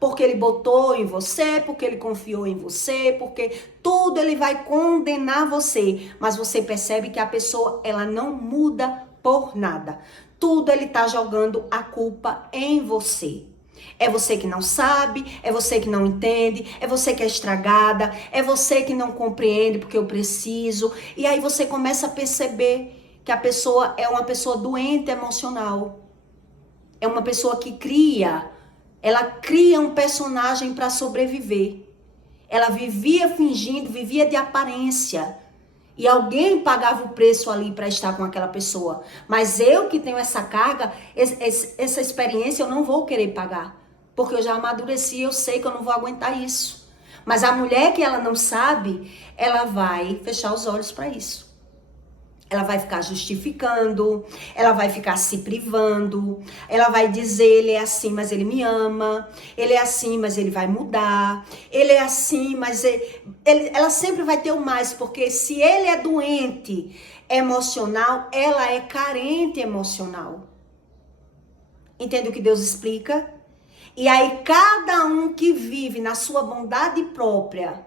Porque ele botou em você, porque ele confiou em você, porque tudo ele vai condenar você. Mas você percebe que a pessoa, ela não muda por nada. Tudo ele tá jogando a culpa em você. É você que não sabe, é você que não entende, é você que é estragada, é você que não compreende porque eu preciso. E aí você começa a perceber que a pessoa é uma pessoa doente emocional. É uma pessoa que ela cria um personagem para sobreviver. Ela vivia fingindo, vivia de aparência. E alguém pagava o preço ali para estar com aquela pessoa. Mas eu que tenho essa carga, essa experiência, eu não vou querer pagar. Porque eu já amadureci, eu sei que eu não vou aguentar isso. Mas a mulher que ela não sabe, ela vai fechar os olhos para isso. Ela vai ficar justificando, ela vai ficar se privando, ela vai dizer, ele é assim, mas ele me ama, ele é assim, mas ele vai mudar, ele é assim, mas ela sempre vai ter o mais, porque se ele é doente emocional, ela é carente emocional. Entende o que Deus explica? E aí cada um que vive na sua bondade própria,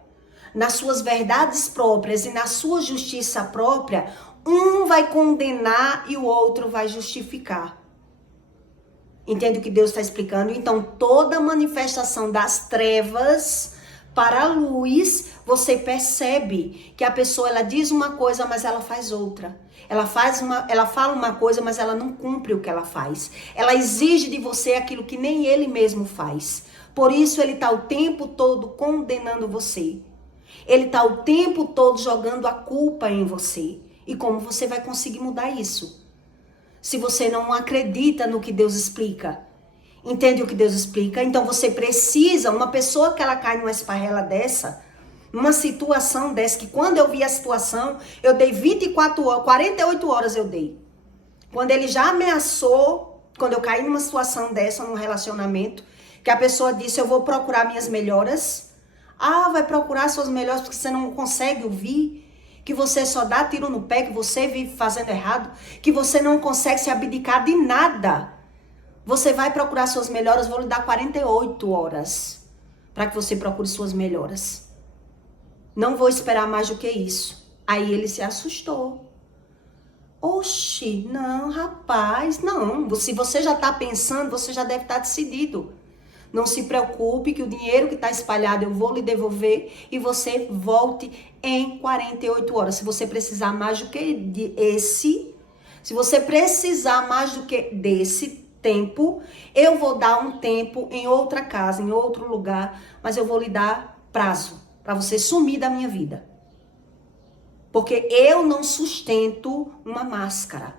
nas suas verdades próprias e na sua justiça própria, um vai condenar e o outro vai justificar. Entende o que Deus está explicando? Então, toda manifestação das trevas para a luz, você percebe que a pessoa, ela diz uma coisa, mas ela faz outra. Ela fala uma coisa, mas ela não cumpre o que ela faz. Ela exige de você aquilo que nem ele mesmo faz. Por isso, ele está o tempo todo condenando você. Ele está o tempo todo jogando a culpa em você. E como você vai conseguir mudar isso? Se você não acredita no que Deus explica. Entende o que Deus explica? Então você precisa, uma pessoa que ela cai numa esparrela dessa, numa situação dessa, que quando eu vi a situação, eu dei 24 horas, 48 horas eu dei. Quando ele já ameaçou, quando eu caí numa situação dessa, num relacionamento, que a pessoa disse, eu vou procurar minhas melhoras. Ah, vai procurar suas melhoras porque você não consegue ouvir, que você só dá tiro no pé, que você vive fazendo errado, que você não consegue se abdicar de nada. Você vai procurar suas melhoras, vou lhe dar 48 horas para que você procure suas melhoras. Não vou esperar mais do que isso. Aí ele se assustou. Oxi, não, rapaz, não. Se você já está pensando, você já deve estar decidido. Não se preocupe que o dinheiro que está espalhado eu vou lhe devolver e você volte em 48 horas. Se você precisar mais do que se você precisar mais do que desse tempo, eu vou dar um tempo em outra casa, em outro lugar, mas eu vou lhe dar prazo para você sumir da minha vida. Porque eu não sustento uma máscara.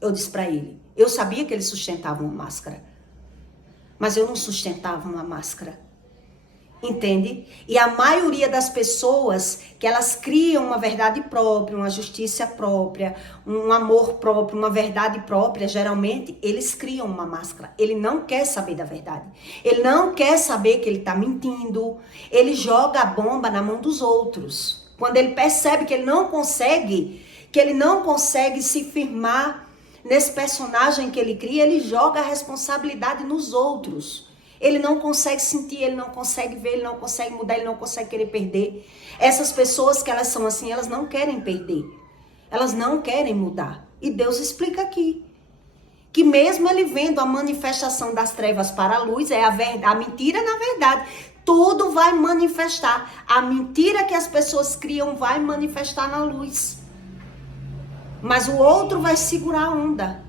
Eu disse para ele. Eu sabia que ele sustentava uma máscara. Mas eu não sustentava uma máscara. Entende? E a maioria das pessoas que elas criam uma verdade própria, uma justiça própria, um amor próprio, uma verdade própria, geralmente eles criam uma máscara. Ele não quer saber da verdade. Ele não quer saber que ele está mentindo. Ele joga a bomba na mão dos outros. Quando ele percebe que ele não consegue se firmar nesse personagem que ele cria, ele joga a responsabilidade nos outros. Ele não consegue sentir, ele não consegue ver, ele não consegue mudar, ele não consegue querer perder. Essas pessoas que elas são assim, elas não querem perder. Elas não querem mudar. E Deus explica aqui. Que mesmo ele vendo a manifestação das trevas para a luz, é a mentira na verdade. Tudo vai manifestar. A mentira que as pessoas criam vai manifestar na luz. Mas o outro vai segurar a onda.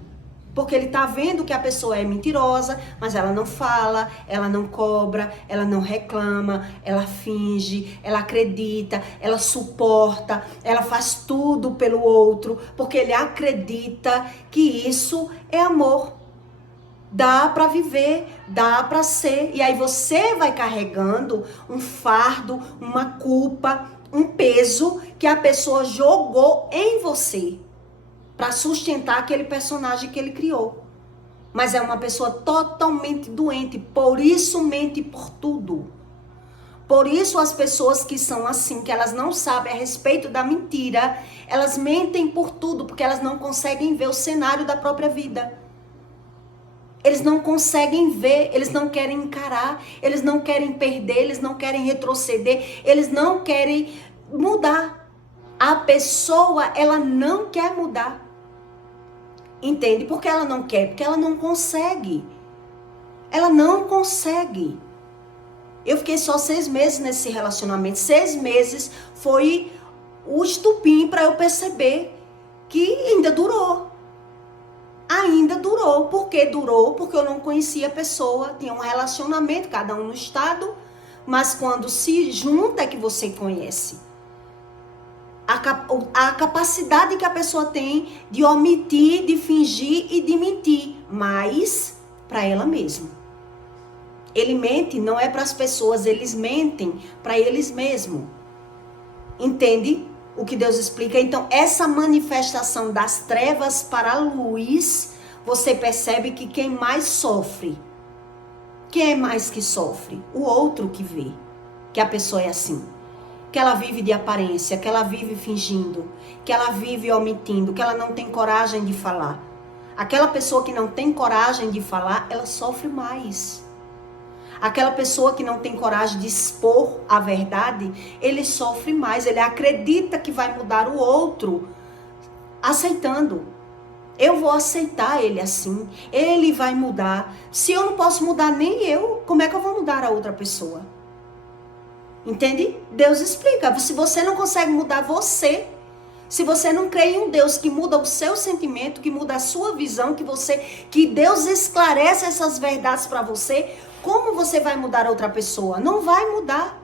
Porque ele tá vendo que a pessoa é mentirosa, mas ela não fala, ela não cobra, ela não reclama, ela finge, ela acredita, ela suporta, ela faz tudo pelo outro, porque ele acredita que isso é amor. Dá pra viver, dá pra ser. E aí você vai carregando um fardo, uma culpa, um peso que a pessoa jogou em você. Para sustentar aquele personagem que ele criou. Mas é uma pessoa totalmente doente, por isso mente por tudo. Por isso as pessoas que são assim, que elas não sabem a respeito da mentira, elas mentem por tudo, porque elas não conseguem ver o cenário da própria vida. Eles não conseguem ver, eles não querem encarar, eles não querem perder, eles não querem retroceder, eles não querem mudar. A pessoa, ela não quer mudar. Entende? Porque ela não quer, porque ela não consegue. Ela não consegue. Eu fiquei só 6 meses nesse relacionamento. 6 meses foi o estupim para eu perceber que ainda durou. Ainda durou. Por que durou? Porque eu não conhecia a pessoa. Tinha um relacionamento, cada um no estado. Mas quando se junta é que você conhece. A capacidade que a pessoa tem de omitir, de fingir e de mentir, mas para ela mesma. Ele mente não é para as pessoas, eles mentem para eles mesmos. Entende o que Deus explica? Então, essa manifestação das trevas para a luz, você percebe que quem mais sofre, quem é mais que sofre? O outro que vê que a pessoa é assim. Que ela vive de aparência, que ela vive fingindo, que ela vive omitindo, que ela não tem coragem de falar. Aquela pessoa que não tem coragem de falar, ela sofre mais. Aquela pessoa que não tem coragem de expor a verdade, ele sofre mais. Ele acredita que vai mudar o outro, aceitando. Eu vou aceitar ele assim. Ele vai mudar. Se eu não posso mudar nem eu, como é que eu vou mudar a outra pessoa? Entende? Deus explica. Se você não consegue mudar você, se você não crê em um Deus que muda o seu sentimento, que muda a sua visão, que Deus esclarece essas verdades para você, como você vai mudar a outra pessoa? Não vai mudar.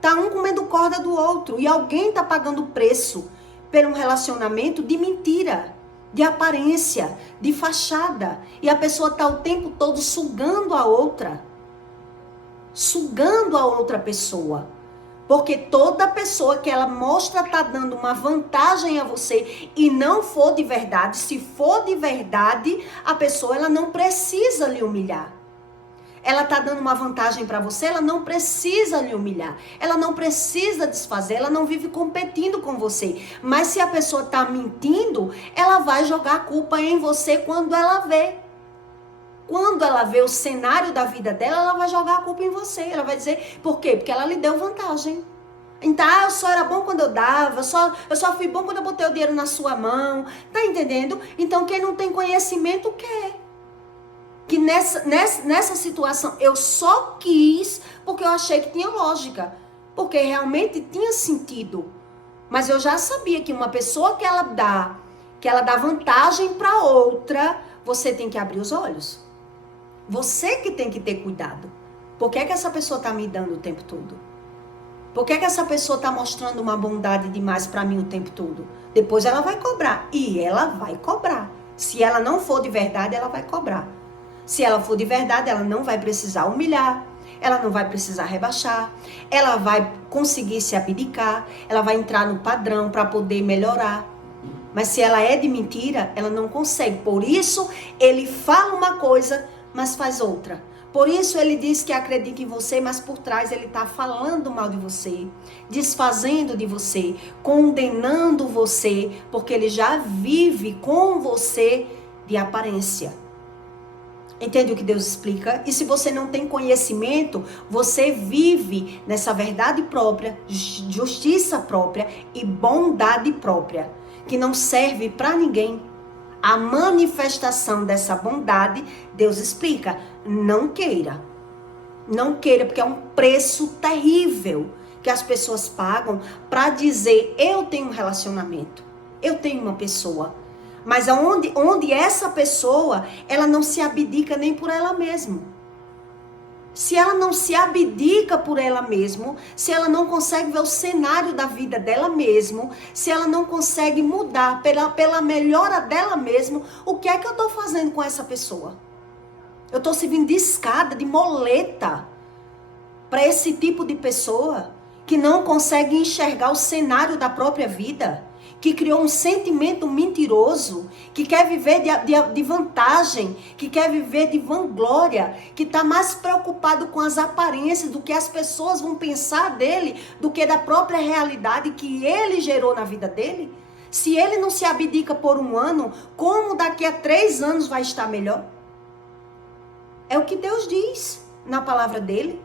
Tá um comendo corda do outro e alguém tá pagando preço por um relacionamento de mentira, de aparência, de fachada. E a pessoa tá o tempo todo sugando a outra pessoa. Porque toda pessoa que ela mostra tá dando uma vantagem a você e não for de verdade, se for de verdade, a pessoa ela não precisa lhe humilhar. Ela tá dando uma vantagem para você, ela não precisa lhe humilhar. Ela não precisa desfazer, ela não vive competindo com você. Mas se a pessoa tá mentindo, ela vai jogar a culpa em você quando ela vê. Quando ela vê o cenário da vida dela, ela vai jogar a culpa em você. Ela vai dizer, por quê? Porque ela lhe deu vantagem. Então, eu só era bom quando eu dava, eu só fui bom quando eu botei o dinheiro na sua mão. Tá entendendo? Então, quem não tem conhecimento quer. Que nessa situação eu só quis porque eu achei que tinha lógica. Porque realmente tinha sentido. Mas eu já sabia que uma pessoa que ela dá vantagem para outra, você tem que abrir os olhos. Você que tem que ter cuidado. Por que é que essa pessoa tá me dando o tempo todo? Por que é que essa pessoa tá mostrando uma bondade demais para mim o tempo todo? Depois ela vai cobrar. E ela vai cobrar. Se ela não for de verdade, ela vai cobrar. Se ela for de verdade, ela não vai precisar humilhar. Ela não vai precisar rebaixar. Ela vai conseguir se abdicar. Ela vai entrar no padrão para poder melhorar. Mas se ela é de mentira, ela não consegue. Por isso, ele fala uma coisa, mas faz outra. Por isso ele diz que acredita em você, mas por trás ele está falando mal de você, desfazendo de você, condenando você, porque ele já vive com você de aparência. Entende o que Deus explica? E se você não tem conhecimento, você vive nessa verdade própria, justiça própria e bondade própria, que não serve para ninguém. A manifestação dessa bondade, Deus explica, não queira. Não queira, porque é um preço terrível que as pessoas pagam para dizer, eu tenho um relacionamento, eu tenho uma pessoa. Mas onde essa pessoa, ela não se abdica nem por ela mesma. Se ela não se abdica por ela mesma, se ela não consegue ver o cenário da vida dela mesma, se ela não consegue mudar pela melhora dela mesma, o que é que eu estou fazendo com essa pessoa? Eu estou servindo de escada, de moleta para esse tipo de pessoa que não consegue enxergar o cenário da própria vida, que criou um sentimento mentiroso, que quer viver de vantagem, que quer viver de vanglória, que está mais preocupado com as aparências do que as pessoas vão pensar dele, do que da própria realidade que ele gerou na vida dele. Se ele não se abdica por um ano, como daqui a 3 anos vai estar melhor? É o que Deus diz na palavra dele.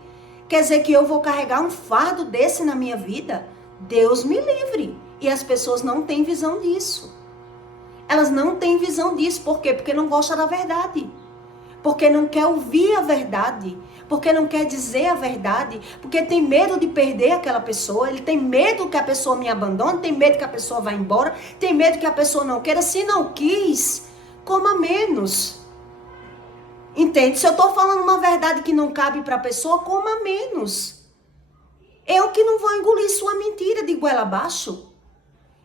Quer dizer que eu vou carregar um fardo desse na minha vida? Deus me livre. E as pessoas não têm visão disso. Elas não têm visão disso. Por quê? Porque não gostam da verdade. Porque não quer ouvir a verdade. Porque não quer dizer a verdade. Porque tem medo de perder aquela pessoa. Ele tem medo que a pessoa me abandone. Tem medo que a pessoa vá embora. Tem medo que a pessoa não queira. Se não quis, coma menos. Entende? Se eu estou falando uma verdade que não cabe para a pessoa, coma menos. Eu que não vou engolir sua mentira de goela abaixo.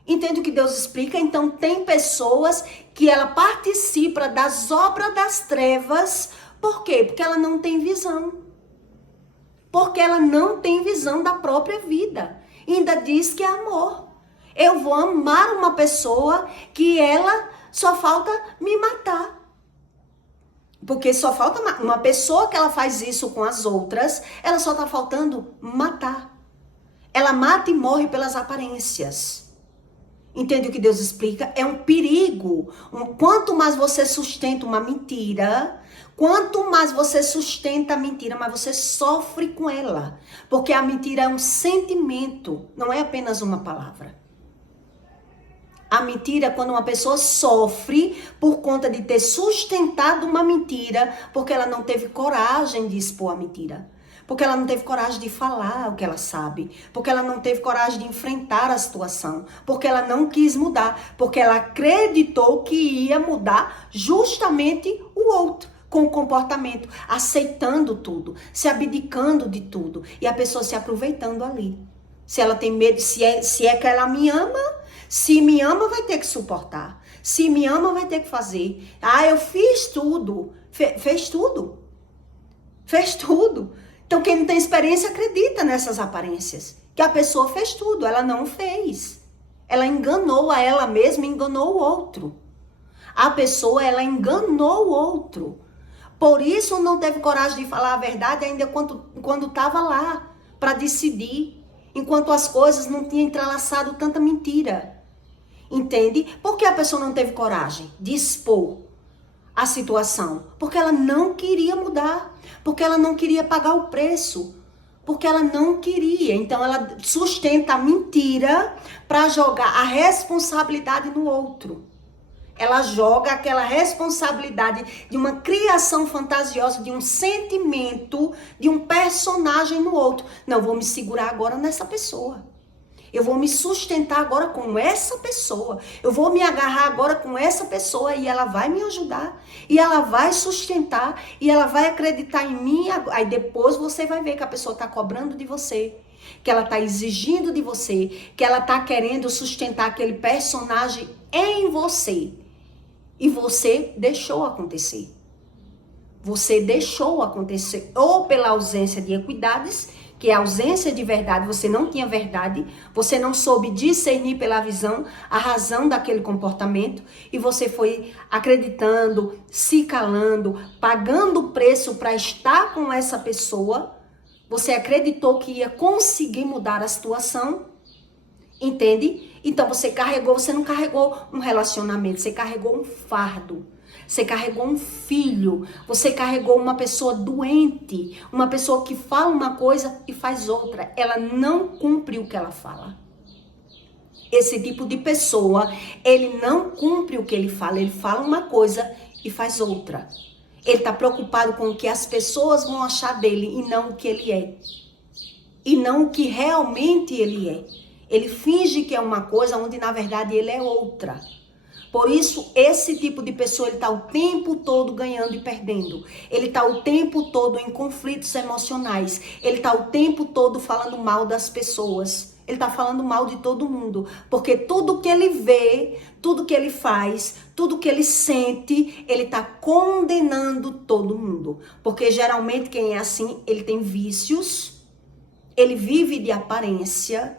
Entende o que Deus explica? Então tem pessoas que ela participa das obras das trevas. Por quê? Porque ela não tem visão. Porque ela não tem visão da própria vida. E ainda diz que é amor. Eu vou amar uma pessoa que ela só falta me matar. Porque só falta uma pessoa que ela faz isso com as outras, ela só está faltando matar. Ela mata e morre pelas aparências. Entende o que Deus explica? É um perigo. Quanto mais você sustenta uma mentira, quanto mais você sustenta a mentira, mais você sofre com ela. Porque a mentira é um sentimento, não é apenas uma palavra. A mentira é quando uma pessoa sofre por conta de ter sustentado uma mentira, porque ela não teve coragem de expor a mentira. Porque ela não teve coragem de falar o que ela sabe. Porque ela não teve coragem de enfrentar a situação. Porque ela não quis mudar. Porque ela acreditou que ia mudar justamente o outro. Com o comportamento, aceitando tudo, se abdicando de tudo. E a pessoa se aproveitando ali. Se ela tem medo, se é que ela me ama, se me ama vai ter que suportar. Se me ama vai ter que fazer. Ah, eu fiz tudo. Fez tudo. Fez tudo. Então quem não tem experiência acredita nessas aparências. Que a pessoa fez tudo, ela não fez. Ela enganou a ela mesma, enganou o outro. A pessoa, ela enganou o outro. Por isso não teve coragem de falar a verdade ainda quando estava lá para decidir. Enquanto as coisas não tinham entrelaçado tanta mentira. Entende? Por que a pessoa não teve coragem de expor a situação? Porque ela não queria mudar. Porque ela não queria pagar o preço. Porque ela não queria. Então ela sustenta a mentira para jogar a responsabilidade no outro. Ela joga aquela responsabilidade de uma criação fantasiosa, de um sentimento, de um personagem no outro. Não, vou me segurar agora nessa pessoa. Eu vou me sustentar agora com essa pessoa. Eu vou me agarrar agora com essa pessoa e ela vai me ajudar. E ela vai sustentar e ela vai acreditar em mim. Aí depois você vai ver que a pessoa está cobrando de você. Que ela está exigindo de você. Que ela está querendo sustentar aquele personagem em você. E você deixou acontecer. Você deixou acontecer. Ou pela ausência de equidades, que é a ausência de verdade, você não tinha verdade, você não soube discernir pela visão a razão daquele comportamento, e você foi acreditando, se calando, pagando o preço para estar com essa pessoa. Você acreditou que ia conseguir mudar a situação. Entende? Então você não carregou um relacionamento, você carregou um fardo, você carregou um filho, você carregou uma pessoa doente, uma pessoa que fala uma coisa e faz outra, ela não cumpre o que ela fala. Esse tipo de pessoa, ele não cumpre o que ele fala uma coisa e faz outra. Ele está preocupado com o que as pessoas vão achar dele e não o que ele é. E não o que realmente ele é. Ele finge que é uma coisa onde na verdade ele é outra. Por isso, esse tipo de pessoa, ele está o tempo todo ganhando e perdendo. Ele está o tempo todo em conflitos emocionais. Ele está o tempo todo falando mal das pessoas. Ele está falando mal de todo mundo. Porque tudo que ele vê, tudo que ele faz, tudo que ele sente, ele está condenando todo mundo. Porque geralmente quem é assim, ele tem vícios, ele vive de aparência.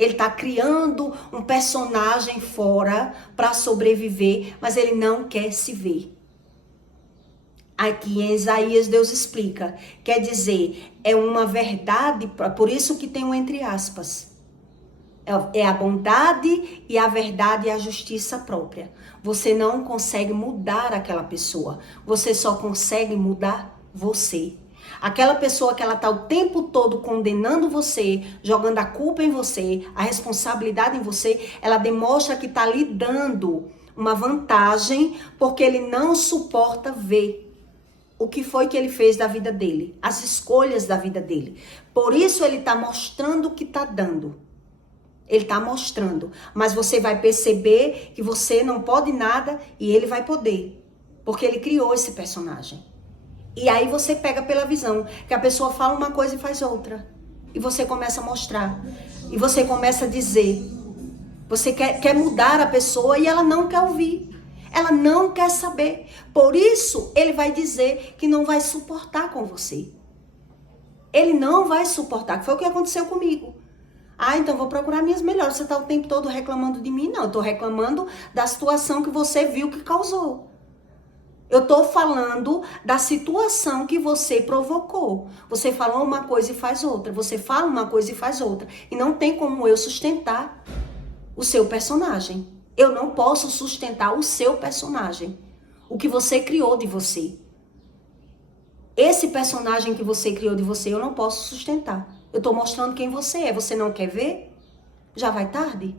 Ele está criando um personagem fora para sobreviver, mas ele não quer se ver. Aqui em Isaías Deus explica, quer dizer, é uma verdade, por isso que tem um entre aspas. É a bondade e a verdade e a justiça própria. Você não consegue mudar aquela pessoa, você só consegue mudar você. Aquela pessoa que ela está o tempo todo condenando você, jogando a culpa em você, a responsabilidade em você, ela demonstra que está lhe dando uma vantagem porque ele não suporta ver o que foi que ele fez da vida dele, as escolhas da vida dele. Por isso ele está mostrando o que está dando. Ele está mostrando, mas você vai perceber que você não pode nada e ele vai poder, porque ele criou esse personagem. E aí você pega pela visão, que a pessoa fala uma coisa e faz outra. E você começa a mostrar. E você começa a dizer. Você quer mudar a pessoa e ela não quer ouvir. Ela não quer saber. Por isso, ele vai dizer que não vai suportar com você. Ele não vai suportar. Foi o que aconteceu comigo. Ah, então vou procurar minhas melhores. Você está o tempo todo reclamando de mim? Não, eu estou reclamando da situação que você viu que causou. Eu estou falando da situação que você provocou. Você falou uma coisa e faz outra. Você fala uma coisa e faz outra. E não tem como eu sustentar o seu personagem. Eu não posso sustentar o seu personagem. O que você criou de você. Esse personagem que você criou de você, eu não posso sustentar. Eu estou mostrando quem você é. Você não quer ver? Já vai tarde?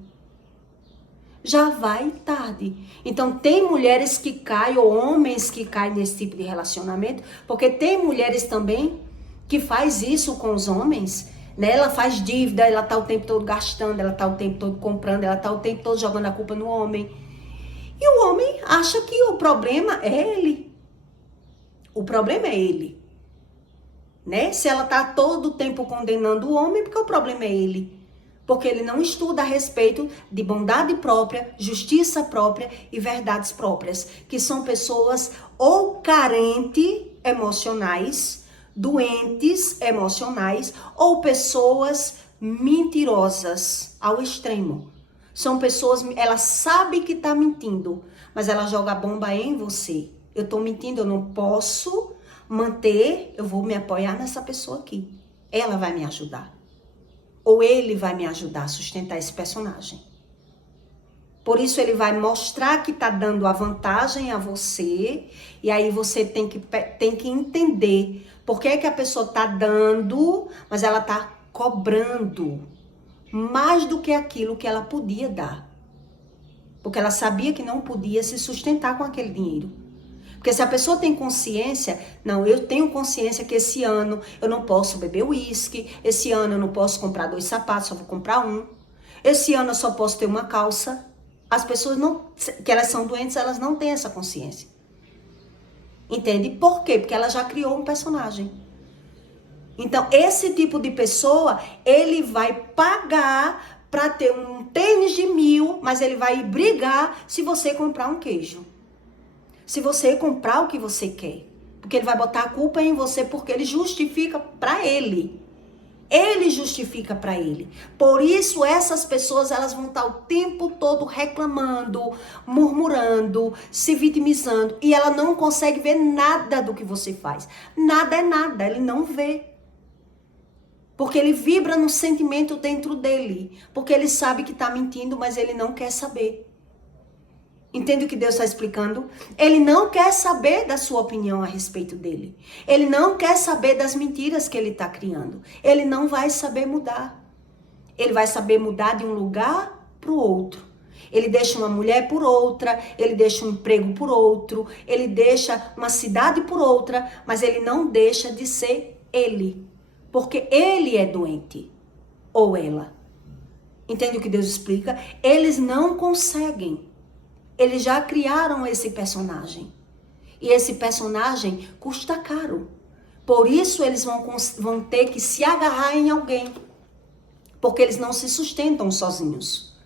já vai tarde. Então tem mulheres que caem, ou homens que caem nesse tipo de relacionamento, porque tem mulheres também que faz isso com os homens, né? Ela faz dívida, ela tá o tempo todo gastando, ela tá o tempo todo comprando, ela tá o tempo todo jogando a culpa no homem. E o homem acha que o problema é ele. O problema é ele. Né? Se ela tá todo o tempo condenando o homem, porque o problema é ele. Porque ele não estuda a respeito de bondade própria, justiça própria e verdades próprias, que são pessoas ou carentes emocionais, doentes emocionais, ou pessoas mentirosas ao extremo. São pessoas, ela sabe que tá mentindo, mas ela joga a bomba em você. Eu tô mentindo, eu não posso manter, eu vou me apoiar nessa pessoa aqui. Ela vai me ajudar. Ou ele vai me ajudar a sustentar esse personagem. Por isso ele vai mostrar que tá dando a vantagem a você. E aí você tem que entender por que é que a pessoa tá dando, mas ela tá cobrando mais do que aquilo que ela podia dar. Porque ela sabia que não podia se sustentar com aquele dinheiro. Porque se a pessoa tem consciência, não, eu tenho consciência que esse ano eu não posso beber uísque, esse ano eu não posso comprar 2 sapatos, só vou comprar um. Esse ano eu só posso ter uma calça. As pessoas não, que elas são doentes, elas não têm essa consciência. Entende? Por quê? Porque ela já criou um personagem. Então, esse tipo de pessoa, ele vai pagar para ter um tênis de 1.000, mas ele vai brigar se você comprar um queijo. Se você comprar o que você quer. Porque ele vai botar a culpa em você, porque ele justifica para ele. Ele justifica para ele. Por isso, essas pessoas, elas vão estar o tempo todo reclamando, murmurando, se vitimizando. E ela não consegue ver nada do que você faz. Nada é nada, ele não vê. Porque ele vibra no sentimento dentro dele. Porque ele sabe que está mentindo, mas ele não quer saber. Entende o que Deus está explicando? Ele não quer saber da sua opinião a respeito dele. Ele não quer saber das mentiras que ele está criando. Ele não vai saber mudar. Ele vai saber mudar de um lugar para o outro. Ele deixa uma mulher por outra, ele deixa um emprego por outro, ele deixa uma cidade por outra, mas ele não deixa de ser ele. Porque ele é doente. Ou ela. Entende o que Deus explica? Eles não conseguem. Eles já criaram esse personagem. E esse personagem custa caro. Por isso eles vão ter que se agarrar em alguém. Porque eles não se sustentam sozinhos.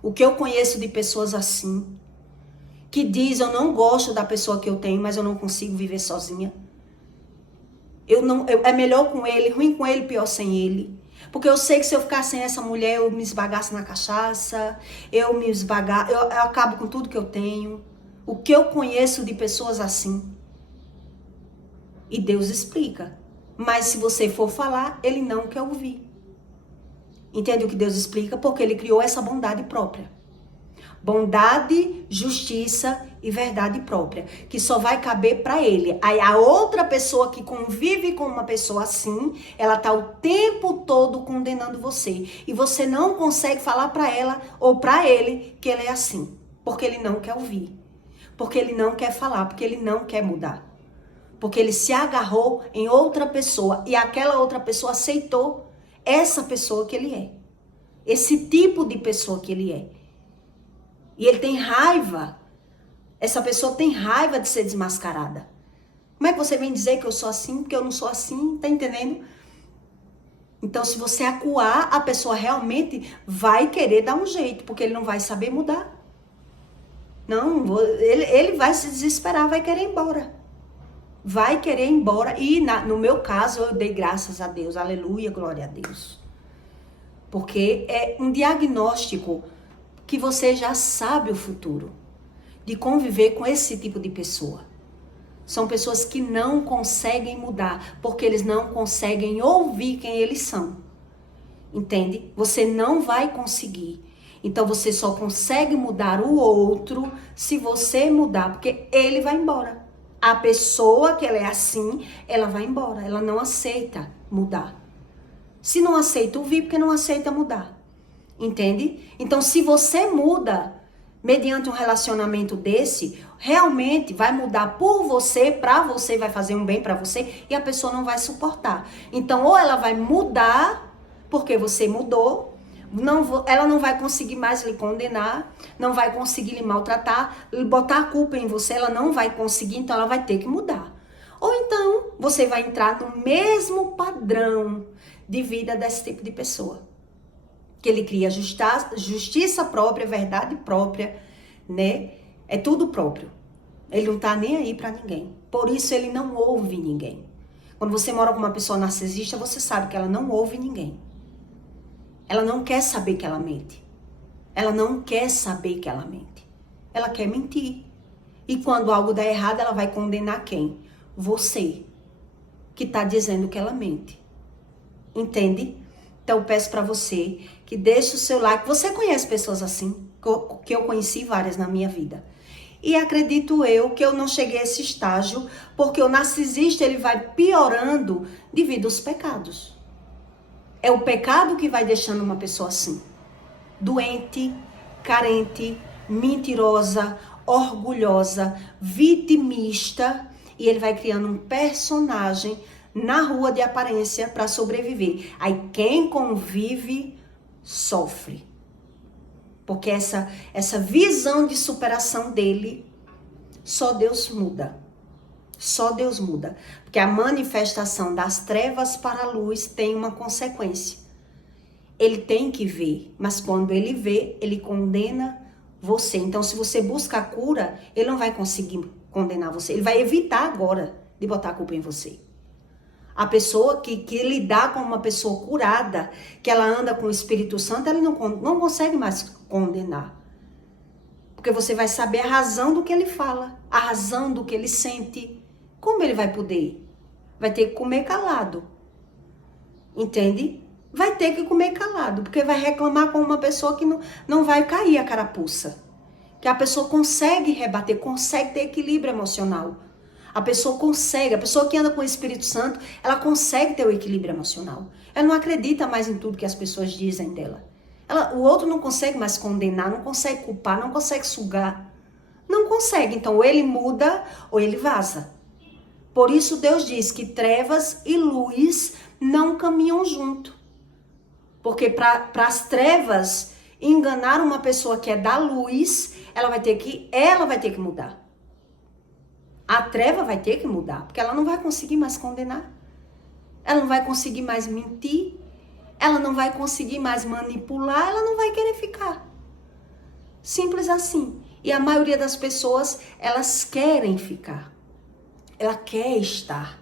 O que eu conheço de pessoas assim, que diz, eu não gosto da pessoa que eu tenho, mas eu não consigo viver sozinha. É melhor com ele, ruim com ele, pior sem ele. Porque eu sei que se eu ficar sem essa mulher, eu me esbagaço na cachaça, eu acabo com tudo que eu tenho. O que eu conheço de pessoas assim. E Deus explica. Mas se você for falar, ele não quer ouvir. Entende o que Deus explica? Porque ele criou essa bondade própria. Bondade, justiça e verdade própria, que só vai caber para ele. Aí a outra pessoa que convive com uma pessoa assim, ela tá o tempo todo condenando você. E você não consegue falar para ela ou para ele que ele é assim. Porque ele não quer ouvir. Porque ele não quer falar. Porque ele não quer mudar. Porque ele se agarrou em outra pessoa. E aquela outra pessoa aceitou essa pessoa que ele é. Esse tipo de pessoa que ele é. E ele tem raiva. Essa pessoa tem raiva de ser desmascarada. Como é que você vem dizer que eu sou assim, porque eu não sou assim? Tá entendendo? Então, se você acuar, a pessoa realmente vai querer dar um jeito, porque ele não vai saber mudar. Não, ele vai se desesperar, vai querer ir embora. Vai querer ir embora. E no meu caso, eu dei graças a Deus. Aleluia, glória a Deus. Porque é um diagnóstico que você já sabe o futuro, de conviver com esse tipo de pessoa. São pessoas que não conseguem mudar, porque eles não conseguem ouvir quem eles são. Entende? Você não vai conseguir. Então você só consegue mudar o outro se você mudar, porque ele vai embora. A pessoa que ela é assim, ela vai embora, ela não aceita mudar. Se não aceita ouvir, porque não aceita mudar. Entende? Então, se você muda mediante um relacionamento desse, realmente vai mudar por você, pra você, vai fazer um bem pra você e a pessoa não vai suportar. Então, ou ela vai mudar porque você mudou, ela não vai conseguir mais lhe condenar, não vai conseguir lhe maltratar, botar a culpa em você, ela não vai conseguir, então ela vai ter que mudar. Ou então, você vai entrar no mesmo padrão de vida desse tipo de pessoa. Que ele cria justiça própria, verdade própria, né? É tudo próprio. Ele não tá nem aí pra ninguém. Por isso ele não ouve ninguém. Quando você mora com uma pessoa narcisista, você sabe que ela não ouve ninguém. Ela não quer saber que ela mente. Ela não quer saber que ela mente. Ela quer mentir. E quando algo dá errado, ela vai condenar quem? Você, que tá dizendo que ela mente. Entende? Então eu peço pra você que deixe o seu like. Você conhece pessoas assim? Que eu conheci várias na minha vida. E acredito eu que eu não cheguei a esse estágio, porque o narcisista ele vai piorando devido aos pecados. É o pecado que vai deixando uma pessoa assim. Doente, carente, mentirosa, orgulhosa, vitimista. E ele vai criando um personagem na rua de aparência para sobreviver. Aí quem convive sofre. Porque essa visão de superação dele, só Deus muda. Só Deus muda. Porque a manifestação das trevas para a luz tem uma consequência. Ele tem que ver, mas quando ele vê, ele condena você. Então, se você busca a cura, ele não vai conseguir condenar você. Ele vai evitar agora de botar a culpa em você. A pessoa que lidar com uma pessoa curada, que ela anda com o Espírito Santo, ela não consegue mais condenar. Porque você vai saber a razão do que ele fala, a razão do que ele sente. Como ele vai poder? Vai ter que comer calado. Entende? Vai ter que comer calado, porque vai reclamar com uma pessoa que não vai cair a carapuça. Que a pessoa consegue rebater, consegue ter equilíbrio emocional. A pessoa consegue, a pessoa que anda com o Espírito Santo, ela consegue ter o equilíbrio emocional. Ela não acredita mais em tudo que as pessoas dizem dela. O outro não consegue mais condenar, não consegue culpar, não consegue sugar. Não consegue, então ou ele muda ou ele vaza. Por isso Deus diz que trevas e luz não caminham junto. Porque para as trevas enganar uma pessoa que é da luz, ela vai ter que mudar. A treva vai ter que mudar, porque ela não vai conseguir mais condenar. Ela não vai conseguir mais mentir. Ela não vai conseguir mais manipular, ela não vai querer ficar. Simples assim. E a maioria das pessoas, elas querem ficar. Ela quer estar.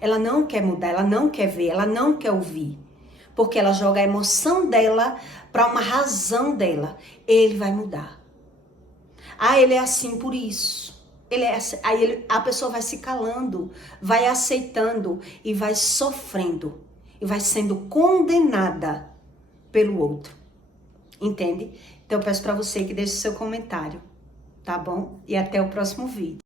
Ela não quer mudar, ela não quer ver, ela não quer ouvir. Porque ela joga a emoção dela para uma razão dela. Ele vai mudar. Ah, ele é assim por isso. A pessoa vai se calando, vai aceitando e vai sofrendo. E vai sendo condenada pelo outro. Entende? Então eu peço para você que deixe seu comentário. Tá bom? E até o próximo vídeo.